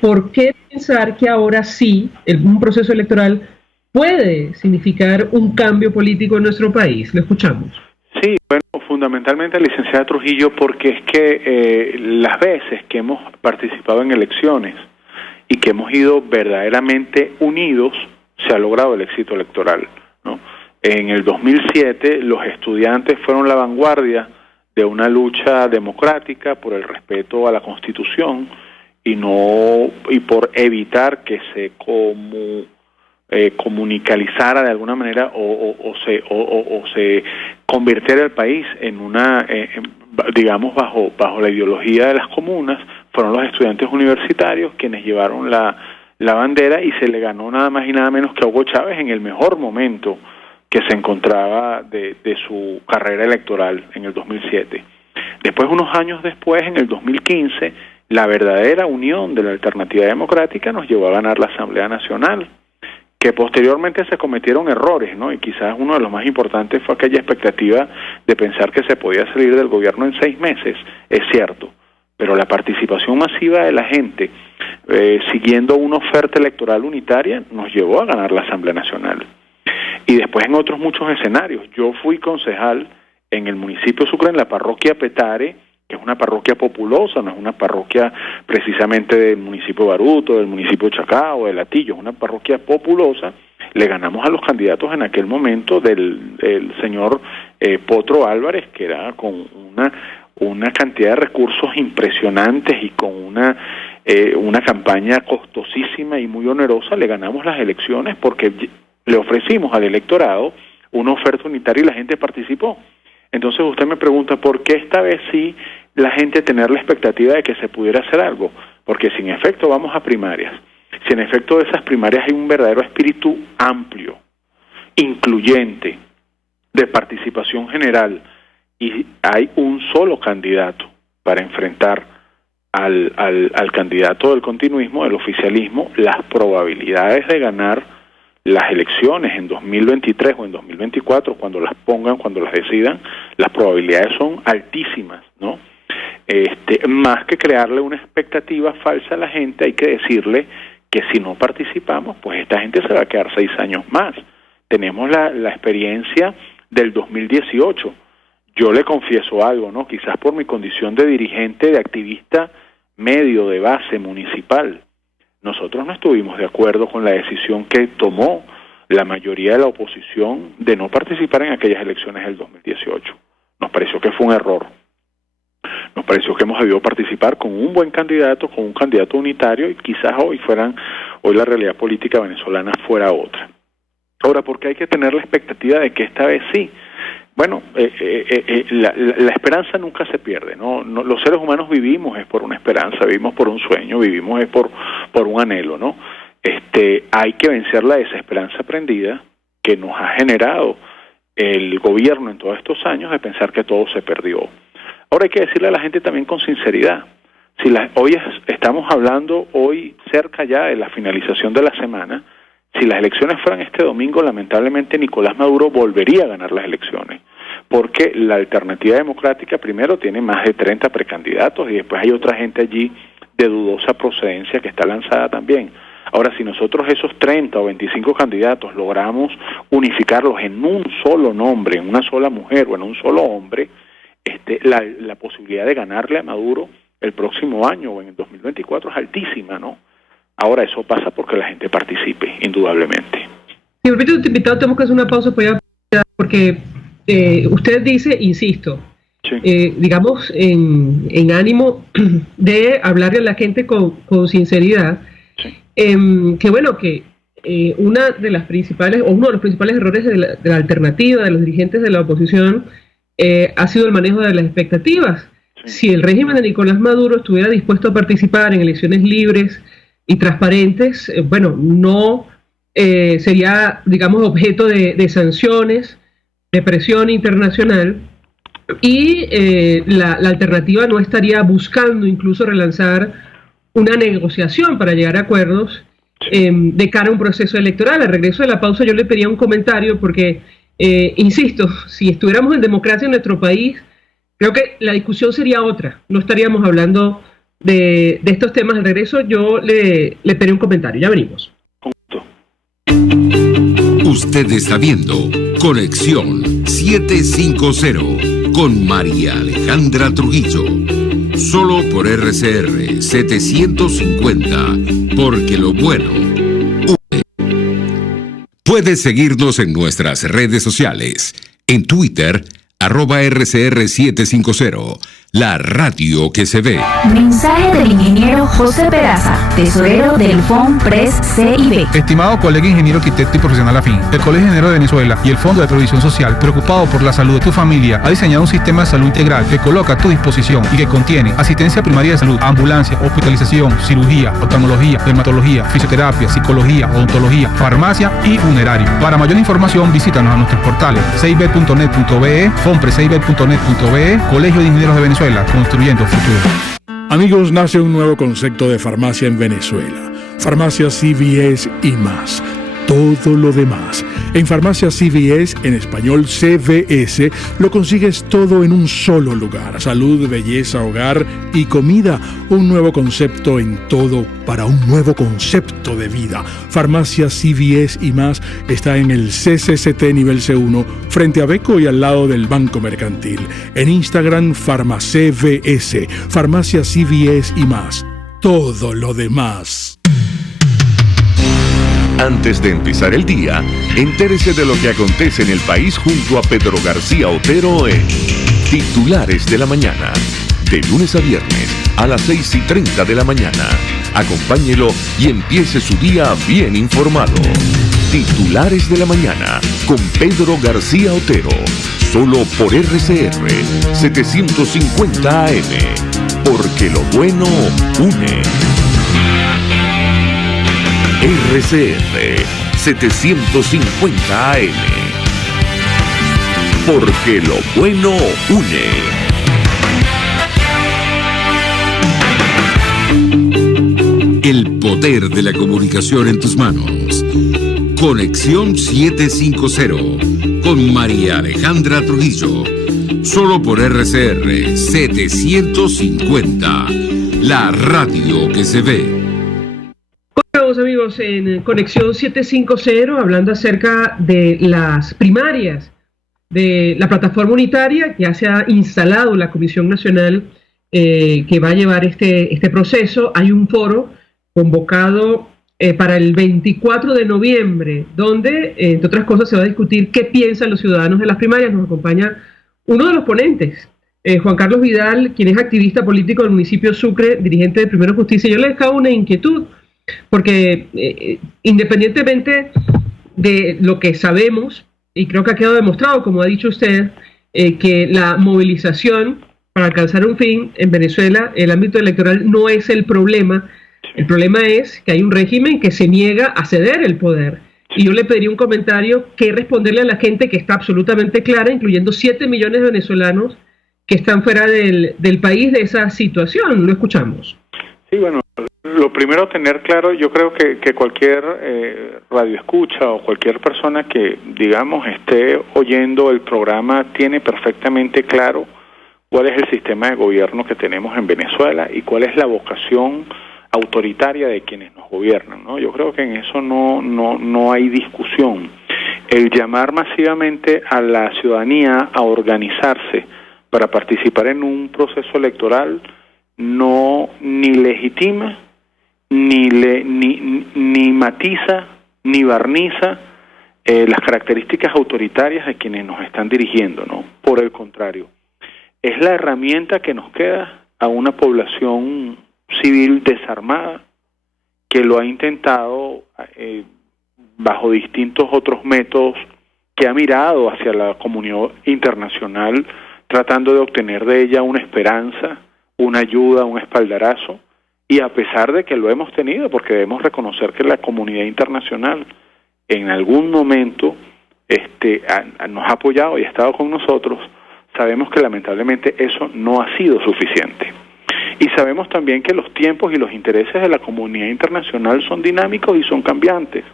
¿por qué pensar que ahora sí un proceso electoral puede significar un cambio político en nuestro país? Lo escuchamos. Sí, bueno, fundamentalmente, licenciada Trujillo, porque es que las veces que hemos participado en elecciones y que hemos ido verdaderamente unidos, se ha logrado el éxito electoral, ¿no? En el 2007 los estudiantes fueron la vanguardia de una lucha democrática por el respeto a la Constitución y por evitar que se comunicalizara de alguna manera o se convirtiera el país en una digamos bajo la ideología de las comunas. Fueron los estudiantes universitarios quienes llevaron la bandera, y se le ganó nada más y nada menos que a Hugo Chávez en el mejor momento que se encontraba de su carrera electoral en el 2007. Después, unos años después, en el 2015, la verdadera unión de la Alternativa Democrática nos llevó a ganar la Asamblea Nacional, que posteriormente se cometieron errores, ¿no? Y quizás uno de los más importantes fue aquella expectativa de pensar que se podía salir del gobierno en 6 meses, es cierto, pero la participación masiva de la gente, siguiendo una oferta electoral unitaria, nos llevó a ganar la Asamblea Nacional. Y después en otros muchos escenarios. Yo fui concejal en el municipio de Sucre, en la parroquia Petare, que es una parroquia populosa, no es una parroquia precisamente del municipio de Baruto, del municipio de Chacao, de Latillo, es una parroquia populosa. Le ganamos a los candidatos en aquel momento del señor Potro Álvarez, que era con una cantidad de recursos impresionantes y con una campaña costosísima y muy onerosa. Le ganamos las elecciones porque le ofrecimos al electorado una oferta unitaria y la gente participó. Entonces usted me pregunta, ¿por qué esta vez sí la gente tener la expectativa de que se pudiera hacer algo? Porque si en efecto vamos a primarias, si en efecto de esas primarias hay un verdadero espíritu amplio, incluyente, de participación general, y hay un solo candidato para enfrentar al candidato del continuismo, del oficialismo, las probabilidades de ganar las elecciones en 2023 o en 2024, cuando las pongan, cuando las decidan, las probabilidades son altísimas, ¿no? Más que crearle una expectativa falsa a la gente, hay que decirle que si no participamos, pues esta gente se va a quedar 6 años más. Tenemos la experiencia del 2018. Yo le confieso algo, ¿no? Quizás por mi condición de dirigente, de activista medio de base municipal, nosotros no estuvimos de acuerdo con la decisión que tomó la mayoría de la oposición de no participar en aquellas elecciones del 2018. Nos pareció que fue un error. Nos pareció que hemos debido participar con un buen candidato, con un candidato unitario, y quizás hoy la realidad política venezolana fuera otra. Ahora, ¿por qué hay que tener la expectativa de que esta vez sí? Bueno, la esperanza nunca se pierde, ¿no? Los seres humanos vivimos es por una esperanza, vivimos por un sueño, vivimos es por un anhelo, ¿no? Hay que vencer la desesperanza aprendida que nos ha generado el gobierno en todos estos años de pensar que todo se perdió. Ahora hay que decirle a la gente también con sinceridad, estamos hablando hoy cerca ya de la finalización de la semana. Si las elecciones fueran este domingo, lamentablemente Nicolás Maduro volvería a ganar las elecciones, porque la Alternativa Democrática primero tiene más de 30 precandidatos y después hay otra gente allí de dudosa procedencia que está lanzada también. Ahora, si nosotros esos 30 o 25 candidatos logramos unificarlos en un solo nombre, en una sola mujer o en un solo hombre, la posibilidad de ganarle a Maduro el próximo año o en el 2024 es altísima, ¿no? Ahora eso pasa porque la gente participe, indudablemente. Si me permite, invitado, tenemos que hacer una pausa porque usted dice, insisto, sí, digamos, en ánimo de hablarle a la gente con sinceridad, sí, que bueno, que uno de los principales errores de la alternativa, de los dirigentes de la oposición, ha sido el manejo de las expectativas. Sí. Si el régimen de Nicolás Maduro estuviera dispuesto a participar en elecciones libres y transparentes, no sería, digamos, objeto de sanciones, de presión internacional, y la alternativa no estaría buscando incluso relanzar una negociación para llegar a acuerdos de cara a un proceso electoral. Al regreso de la pausa yo le pedía un comentario porque, insisto, si estuviéramos en democracia en nuestro país, creo que la discusión sería otra, no estaríamos hablando de estos temas. Al regreso yo le pedí un comentario, ya venimos. Usted está viendo Conexión 750 con María Alejandra Trujillo, solo por RCR 750, porque lo bueno une. Puede seguirnos en nuestras redes sociales, en Twitter, @RCR750, la radio que se ve. Mensaje del ingeniero José Peraza, tesorero del FONPRES CIB. Estimado colega ingeniero, arquitecto y profesional afín, el Colegio de Ingenieros de Venezuela y el Fondo de Previsión Social, preocupado por la salud de tu familia, ha diseñado un sistema de salud integral que coloca a tu disposición y que contiene asistencia primaria de salud, ambulancia, hospitalización, cirugía, oftalmología, dermatología, fisioterapia, psicología, odontología, farmacia y funerario. Para mayor información, visítanos a nuestros portales cib.net.be, fonprescib.net.be, Colegio de Ingenieros de Venezuela. Venezuela, construyendo futuro. Amigos, nace un nuevo concepto de farmacia en Venezuela. Farmacia CVS y más. Todo lo demás. En Farmacia CVS, en español CVS, lo consigues todo en un solo lugar. Salud, belleza, hogar y comida. Un nuevo concepto en todo para un nuevo concepto de vida. Farmacia CVS y más está en el CCCT nivel C1, frente a Beco y al lado del Banco Mercantil. En Instagram, FarmaCVS. Farmacia CVS y más. Todo lo demás. Antes de empezar el día, entérese de lo que acontece en el país junto a Pedro García Otero en Titulares de la Mañana. De lunes a viernes a las 6:30 de la mañana. Acompáñelo y empiece su día bien informado. Titulares de la Mañana con Pedro García Otero. Solo por RCR 750 AM. Porque lo bueno une. RCR 750 AM. Porque lo bueno une. El poder de la comunicación en tus manos. Conexión 750 con María Alejandra Trujillo. Solo por RCR 750. La radio que se ve. Estamos, amigos, en Conexión 750 hablando acerca de las primarias de la plataforma unitaria. Ya se ha instalado la Comisión Nacional que va a llevar este proceso. Hay un foro convocado para el 24 de noviembre, donde, entre otras cosas, se va a discutir qué piensan los ciudadanos de las primarias. Nos acompaña uno de los ponentes, Juan Carlos Vidal, quien es activista político del municipio Sucre, dirigente de Primero Justicia. Yo le dejaba una inquietud, porque independientemente de lo que sabemos, y creo que ha quedado demostrado, como ha dicho usted, que la movilización para alcanzar un fin en Venezuela, el ámbito electoral no es el problema. El problema es que hay un régimen que se niega a ceder el poder. Y yo le pediría un comentario que responderle a la gente que está absolutamente clara, incluyendo 7 millones de venezolanos que están fuera del país, de esa situación. Lo escuchamos. Sí, bueno, lo primero tener claro, yo creo que cualquier radioescucha o cualquier persona que, digamos, esté oyendo el programa tiene perfectamente claro cuál es el sistema de gobierno que tenemos en Venezuela y cuál es la vocación autoritaria de quienes nos gobiernan, ¿no? Yo creo que en eso no hay discusión. El llamar masivamente a la ciudadanía a organizarse para participar en un proceso electoral no ni legitima, ni matiza, ni barniza las características autoritarias de quienes nos están dirigiendo, ¿no? Por el contrario, es la herramienta que nos queda a una población civil desarmada que lo ha intentado bajo distintos otros métodos, que ha mirado hacia la comunidad internacional tratando de obtener de ella una esperanza, una ayuda, un espaldarazo, y a pesar de que lo hemos tenido, porque debemos reconocer que la comunidad internacional en algún momento nos ha apoyado y ha estado con nosotros, sabemos que lamentablemente eso no ha sido suficiente. Y sabemos también que los tiempos y los intereses de la comunidad internacional son dinámicos y son cambiantes.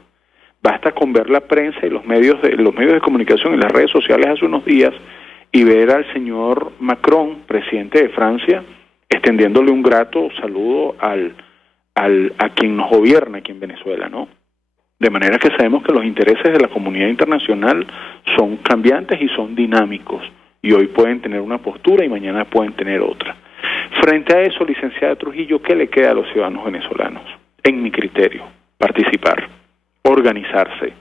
Basta con ver la prensa y los medios de comunicación y las redes sociales hace unos días y ver al señor Macron, presidente de Francia, extendiéndole un grato saludo a quien nos gobierna aquí en Venezuela, ¿no? De manera que sabemos que los intereses de la comunidad internacional son cambiantes y son dinámicos, y hoy pueden tener una postura y mañana pueden tener otra. Frente a eso, licenciada Trujillo, ¿qué le queda a los ciudadanos venezolanos? En mi criterio, participar, organizarse.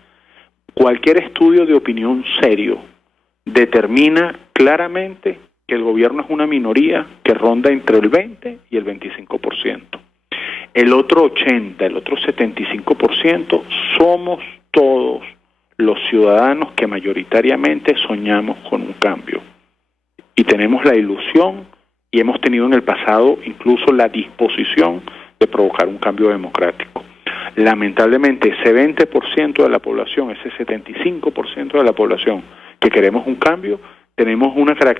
Cualquier estudio de opinión serio determina claramente que el gobierno es una minoría que ronda entre el 20 y el 25%. El otro 80, el otro 75% somos todos los ciudadanos que mayoritariamente soñamos con un cambio. Y tenemos la ilusión y hemos tenido en el pasado incluso la disposición de provocar un cambio democrático. Lamentablemente ese 20% de la población, ese 75% de la población que queremos un cambio, tenemos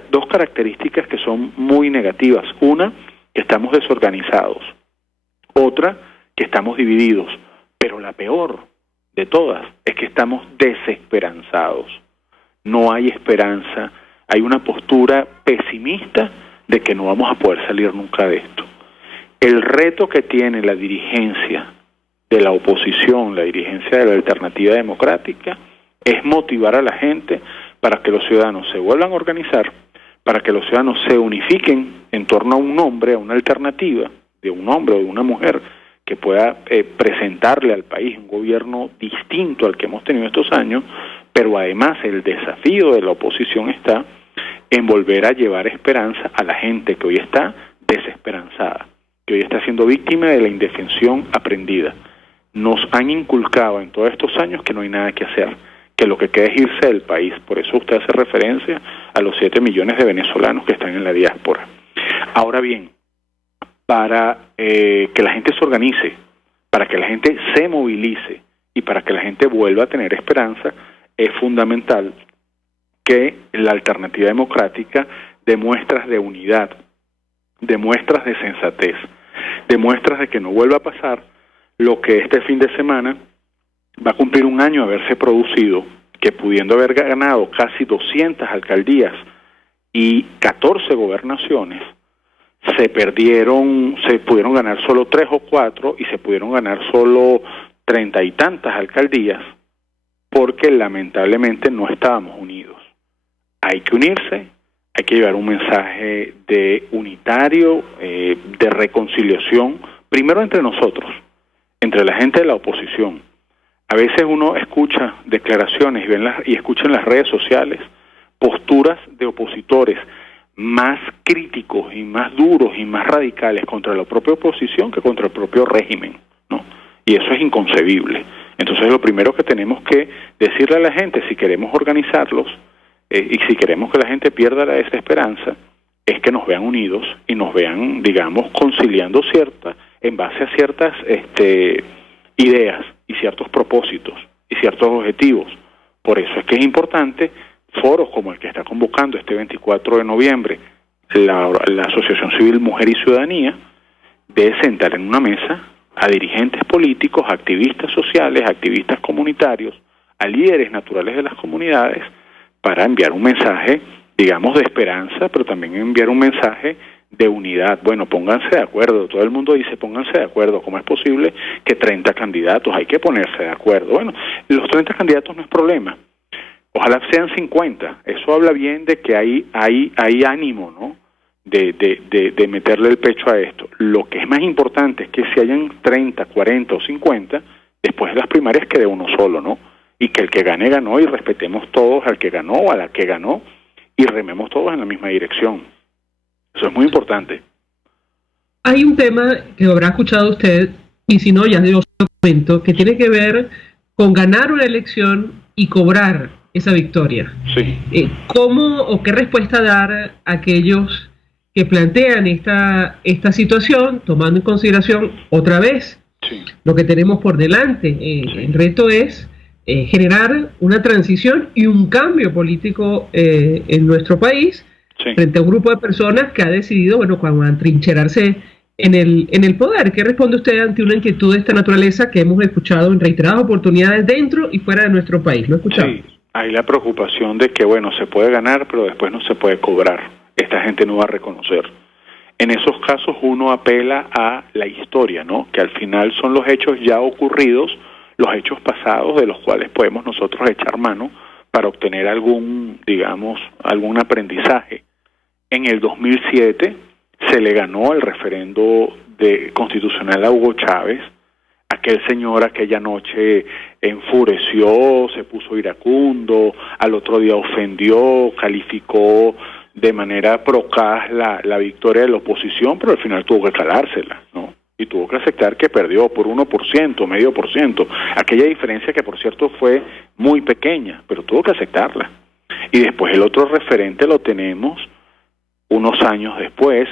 dos características que son muy negativas. Una, que estamos desorganizados. Otra, que estamos divididos. Pero la peor de todas es que estamos desesperanzados. No hay esperanza. Hay una postura pesimista de que no vamos a poder salir nunca de esto. El reto que tiene la dirigencia de la oposición, la dirigencia de la Alternativa Democrática, es motivar a la gente para que los ciudadanos se vuelvan a organizar, para que los ciudadanos se unifiquen en torno a un nombre, a una alternativa de un hombre o de una mujer que pueda presentarle al país un gobierno distinto al que hemos tenido estos años, pero además el desafío de la oposición está en volver a llevar esperanza a la gente que hoy está desesperanzada, que hoy está siendo víctima de la indefensión aprendida. Nos han inculcado en todos estos años que no hay nada que hacer, que lo que queda es irse del país. Por eso usted hace referencia a los 7 millones de venezolanos que están en la diáspora. Ahora bien, para que la gente se organice, para que la gente se movilice y para que la gente vuelva a tener esperanza, es fundamental que la Alternativa Democrática dé muestras de unidad, de muestras de sensatez, de muestras de que no vuelva a pasar lo que este fin de semana va a cumplir un año de haberse producido, que pudiendo haber ganado casi 200 alcaldías y 14 gobernaciones, se pudieron ganar solo 3 o 4 y se pudieron ganar solo 30 y tantas alcaldías, porque lamentablemente no estábamos unidos. Hay que unirse, hay que llevar un mensaje de unitario, de reconciliación, primero entre nosotros, entre la gente de la oposición. A veces uno escucha declaraciones y escucha en las redes sociales posturas de opositores más críticos y más duros y más radicales contra la propia oposición que contra el propio régimen, ¿no? Y eso es inconcebible. Entonces lo primero que tenemos que decirle a la gente, si queremos organizarlos y si queremos que la gente pierda la desesperanza, es que nos vean unidos y nos vean, digamos, conciliando en base a ciertas ideas y ciertos propósitos y ciertos objetivos. Por eso es que es importante foros como el que está convocando este 24 de noviembre la Asociación Civil Mujer y Ciudadanía, de sentar en una mesa a dirigentes políticos, a activistas sociales, a activistas comunitarios, a líderes naturales de las comunidades, para enviar un mensaje, digamos, de esperanza, pero también enviar un mensaje de unidad. Bueno, pónganse de acuerdo. Todo el mundo dice, pónganse de acuerdo. ¿Cómo es posible que 30 candidatos? Hay que ponerse de acuerdo. Bueno, los 30 candidatos no es problema. Ojalá sean 50. Eso habla bien de que hay ánimo, ¿no?, de meterle el pecho a esto. Lo que es más importante es que si hayan 30, 40 o 50, después de las primarias quede uno solo, ¿no? Y que el que gane, ganó, y respetemos todos al que ganó o a la que ganó y rememos todos en la misma dirección. Eso es muy importante. Hay un tema que habrá escuchado usted, y si no, ya dio otro momento, que tiene que ver con ganar una elección y cobrar esa victoria. Sí. ¿Cómo o qué respuesta dar a aquellos que plantean esta situación, tomando en consideración otra vez lo que tenemos por delante? El reto es generar una transición y un cambio político en nuestro país, frente a un grupo de personas que ha decidido, bueno, atrincherarse en el poder. ¿Qué responde usted ante una inquietud de esta naturaleza que hemos escuchado en reiteradas oportunidades dentro y fuera de nuestro país? ¿Lo escuchamos? Sí, hay la preocupación de que, bueno, se puede ganar, pero después no se puede cobrar. Esta gente no va a reconocer. En esos casos uno apela a la historia, ¿no?, que al final son los hechos ya ocurridos, los hechos pasados, de los cuales podemos nosotros echar mano para obtener algún aprendizaje. En el 2007 se le ganó el referendo constitucional a Hugo Chávez. Aquel señor aquella noche enfureció, se puso iracundo, al otro día ofendió, calificó de manera procaz la victoria de la oposición, pero al final tuvo que calársela, ¿no? Y tuvo que aceptar que perdió por 1%, 0,5%. Aquella diferencia que, por cierto, fue muy pequeña, pero tuvo que aceptarla. Y después el otro referente lo tenemos unos años después,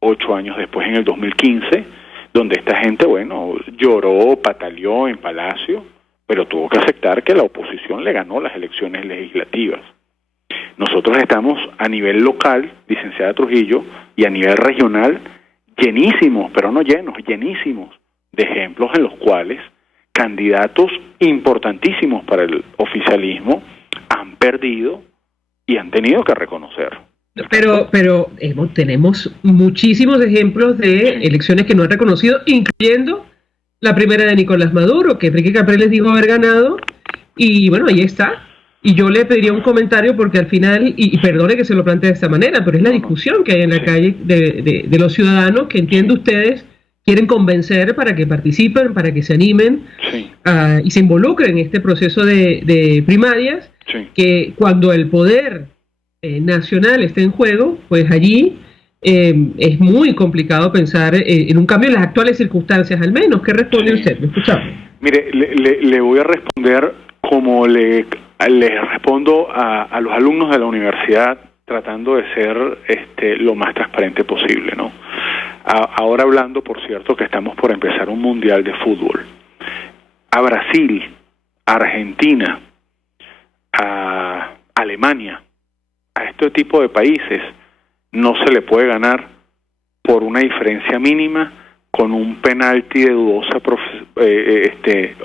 8 años después, en el 2015, donde esta gente, bueno, lloró, pataleó en Palacio, pero tuvo que aceptar que la oposición le ganó las elecciones legislativas. Nosotros estamos a nivel local, licenciada Trujillo, y a nivel regional, llenísimos, pero no llenos, llenísimos de ejemplos en los cuales candidatos importantísimos para el oficialismo han perdido y han tenido que reconocer. Pero tenemos muchísimos ejemplos de elecciones que no han reconocido, incluyendo la primera de Nicolás Maduro, que Enrique Capriles dijo haber ganado, y bueno, ahí está. Y yo le pediría un comentario porque al final, y perdone que se lo plantee de esta manera, pero es la discusión que hay en la calle de los ciudadanos que entiendo ustedes quieren convencer para que participen, para que se animen y se involucren en este proceso de primarias, que cuando el poder nacional esté en juego, pues allí es muy complicado pensar en un cambio en las actuales circunstancias, al menos. ¿Qué responde usted? ¿Me escuchamos? Mire, le voy a responder como le respondo a los alumnos de la universidad, tratando de ser lo más transparente posible, ¿no? Ahora hablando, por cierto, que estamos por empezar un mundial de fútbol. A Brasil, a Argentina, a Alemania, a este tipo de países no se le puede ganar por una diferencia mínima con un penalti de dudosa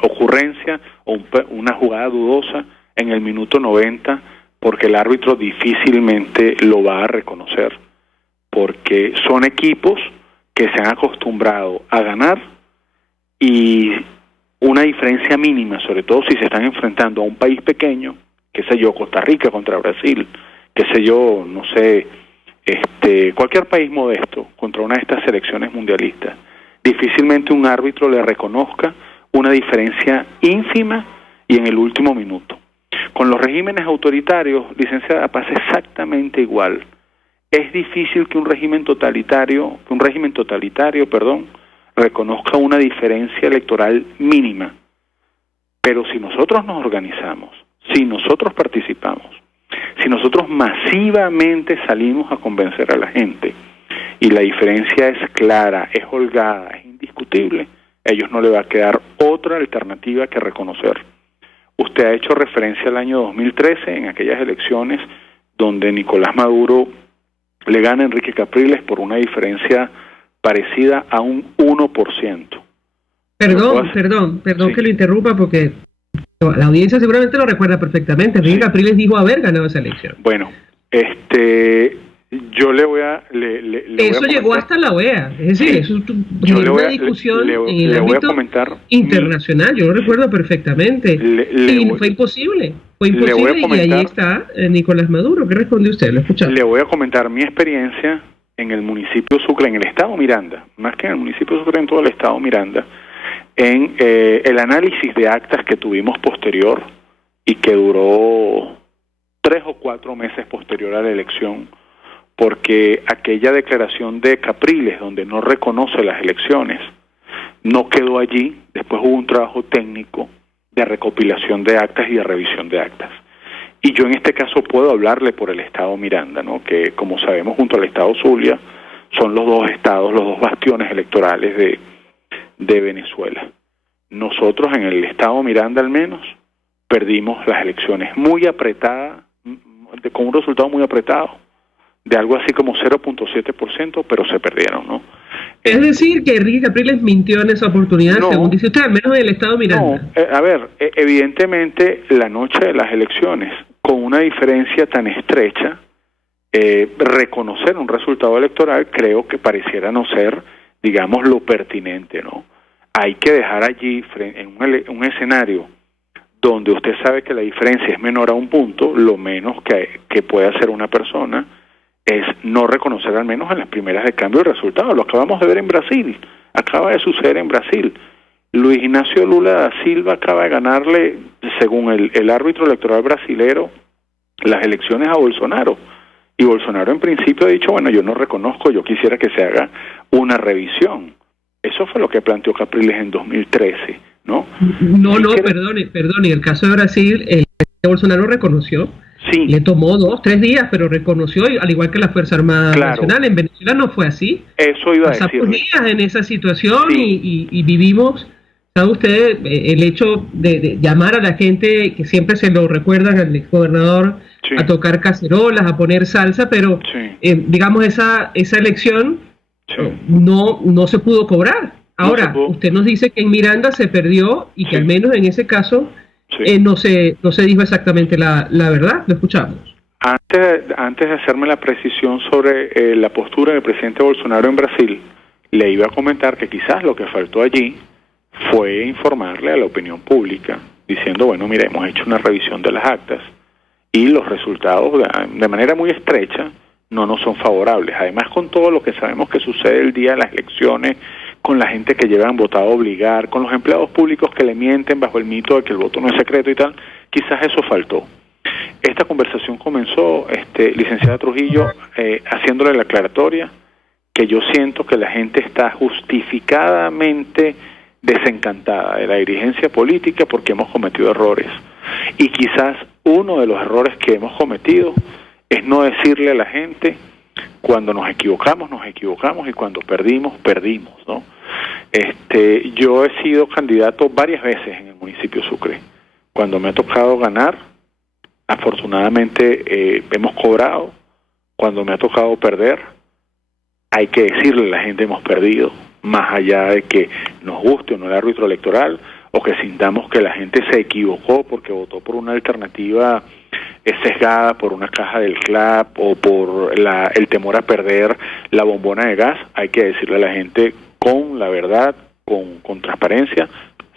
ocurrencia o una jugada dudosa en el minuto 90, porque el árbitro difícilmente lo va a reconocer, porque son equipos que se han acostumbrado a ganar, y una diferencia mínima, sobre todo si se están enfrentando a un país pequeño, qué sé yo, Costa Rica contra Brasil, qué sé yo, no sé, cualquier país modesto contra una de estas selecciones mundialistas, difícilmente un árbitro le reconozca una diferencia ínfima y en el último minuto. Con los regímenes autoritarios, licenciada, pasa exactamente igual. Es difícil que un régimen totalitario, reconozca una diferencia electoral mínima. Pero si nosotros nos organizamos, si nosotros participamos, si nosotros masivamente salimos a convencer a la gente y la diferencia es clara, es holgada, es indiscutible, a ellos no le va a quedar otra alternativa que reconocer. Usted ha hecho referencia al año 2013, en aquellas elecciones donde Nicolás Maduro le gana a Enrique Capriles por una diferencia parecida a un 1%. Perdón sí, que lo interrumpa, porque la audiencia seguramente lo recuerda perfectamente. Enrique Capriles dijo haber ganado esa elección. Bueno, yo le voy a... eso llegó hasta la OEA, es decir, eso generó una discusión en el ámbito internacional, yo lo recuerdo perfectamente, fue imposible, y ahí está Nicolás Maduro. ¿Qué responde usted? Lo escuchamos. Le voy a comentar mi experiencia en el municipio de Sucre, en el estado Miranda, más que en el municipio de Sucre, en todo el estado Miranda, en el análisis de actas que tuvimos posterior y que duró 3 o 4 meses posterior a la elección, porque aquella declaración de Capriles, donde no reconoce las elecciones, no quedó allí. Después hubo un trabajo técnico de recopilación de actas y de revisión de actas. Y yo en este caso puedo hablarle por el estado Miranda, ¿no? Que como sabemos, junto al estado Zulia, son los dos estados, los dos bastiones electorales de Venezuela. Nosotros en el estado Miranda al menos perdimos las elecciones muy apretadas, con un resultado muy apretado, de algo así como 0.7%, pero se perdieron, ¿no? Es decir, que Enrique Capriles mintió en esa oportunidad, según dice usted, al menos en el estado Miranda. No, evidentemente la noche de las elecciones, con una diferencia tan estrecha, reconocer un resultado electoral creo que pareciera no ser, digamos, lo pertinente, ¿no? Hay que dejar allí, en un escenario donde usted sabe que la diferencia es menor a un punto, lo menos que puede hacer una persona es no reconocer, al menos en las primeras de cambio, el resultado. Lo acabamos de ver en Brasil, acaba de suceder en Brasil. Luis Ignacio Lula da Silva acaba de ganarle, según el árbitro electoral brasilero, las elecciones a Bolsonaro. Y Bolsonaro en principio ha dicho, bueno, yo no reconozco, yo quisiera que se haga una revisión. Eso fue lo que planteó Capriles en 2013, ¿no? Perdone, el caso de Brasil, Bolsonaro reconoció. Sí. Le tomó 2-3 días, pero reconoció, al igual que la Fuerza Armada Nacional. En Venezuela no fue así. Eso iba a decir. Pasamos días en esa situación y vivimos, ¿sabe usted? El hecho de llamar a la gente, que siempre se lo recuerdan al exgobernador a tocar cacerolas, a poner salsa, pero digamos esa elección no se pudo cobrar. Ahora, usted nos dice que en Miranda se perdió y que al menos en ese caso no se dijo exactamente la verdad. Lo escuchamos. Antes de hacerme la precisión sobre la postura del presidente Bolsonaro en Brasil, le iba a comentar que quizás lo que faltó allí fue informarle a la opinión pública, diciendo, bueno, mira, hemos hecho una revisión de las actas y los resultados de manera muy estrecha no nos son favorables. Además, con todo lo que sabemos que sucede el día de las elecciones, con la gente que llevan votado a obligar, con los empleados públicos que le mienten bajo el mito de que el voto no es secreto y tal, quizás eso faltó. Esta conversación comenzó, licenciada Trujillo, haciéndole la aclaratoria que yo siento que la gente está justificadamente desencantada de la dirigencia política porque hemos cometido errores. Y quizás uno de los errores que hemos cometido es no decirle a la gente cuando nos equivocamos y cuando perdimos, ¿no? Yo he sido candidato varias veces en el municipio de Sucre. Cuando me ha tocado ganar, afortunadamente hemos cobrado. Cuando me ha tocado perder, hay que decirle a la gente hemos perdido, más allá de que nos guste o no el árbitro electoral, o que sintamos que la gente se equivocó porque votó por una alternativa sesgada, por una caja del CLAP o por el temor a perder la bombona de gas. Hay que decirle a la gente con la verdad, con transparencia,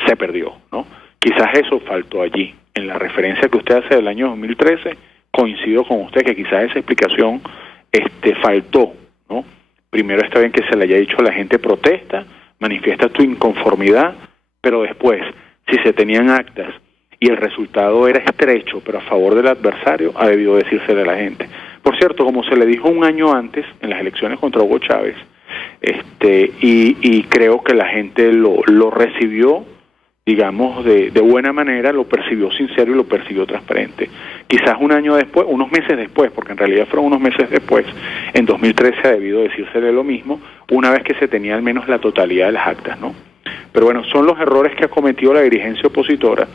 se perdió, ¿no? Quizás eso faltó allí. En la referencia que usted hace del año 2013, coincido con usted que quizás esa explicación faltó, ¿no? Primero está bien que se le haya dicho a la gente protesta, manifiesta tu inconformidad, pero después, si se tenían actas y el resultado era estrecho, pero a favor del adversario, ha debido decírsele a la gente. Por cierto, como se le dijo un año antes, en las elecciones contra Hugo Chávez, y creo que la gente lo recibió, digamos, de buena manera, lo percibió sincero y lo percibió transparente. Quizás un año después, unos meses después, porque en realidad fueron unos meses después, en 2013 ha debido decírsele lo mismo, una vez que se tenía al menos la totalidad de las actas, ¿no? Pero bueno, son los errores que ha cometido la dirigencia opositora,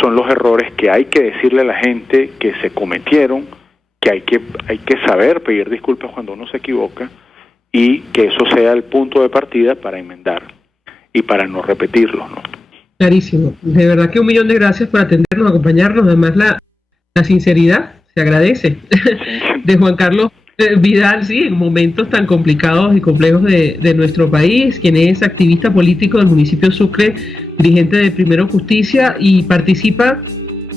son los errores que hay que decirle a la gente que se cometieron, que hay que saber pedir disculpas cuando uno se equivoca y que eso sea el punto de partida para enmendar y para no repetirlo, ¿no? Clarísimo. De verdad que 1.000.000 de gracias por atendernos, acompañarnos. Además, la sinceridad se agradece de Juan Carlos Vidal, sí, en momentos tan complicados y complejos de nuestro país, quien es activista político del municipio de Sucre, dirigente de Primero Justicia y participa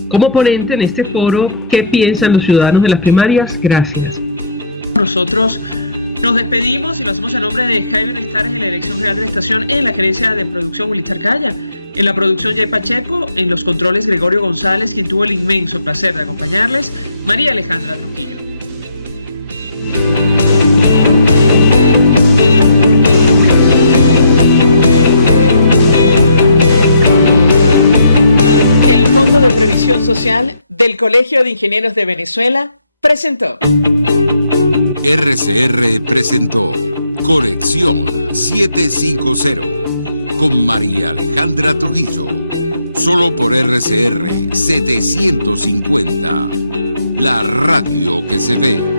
como ponente en este foro. ¿Qué piensan los ciudadanos de las primarias? Gracias. Nosotros nos despedimos y lo hacemos a nombre de Javier Estares en la dirección general de la estación, en la gerencia de producción Willy Charcaya, en la producción Jay Pacheco, en los controles Gregorio González, quien tuvo el inmenso placer de acompañarles, María Alejandra Trujillo. El Fondo de Previsión Social del Colegio de Ingenieros de Venezuela presentó. RCR presentó Conexión 750 con María Alejandra Trujillo. Solo por RCR 750, la radio que se ve.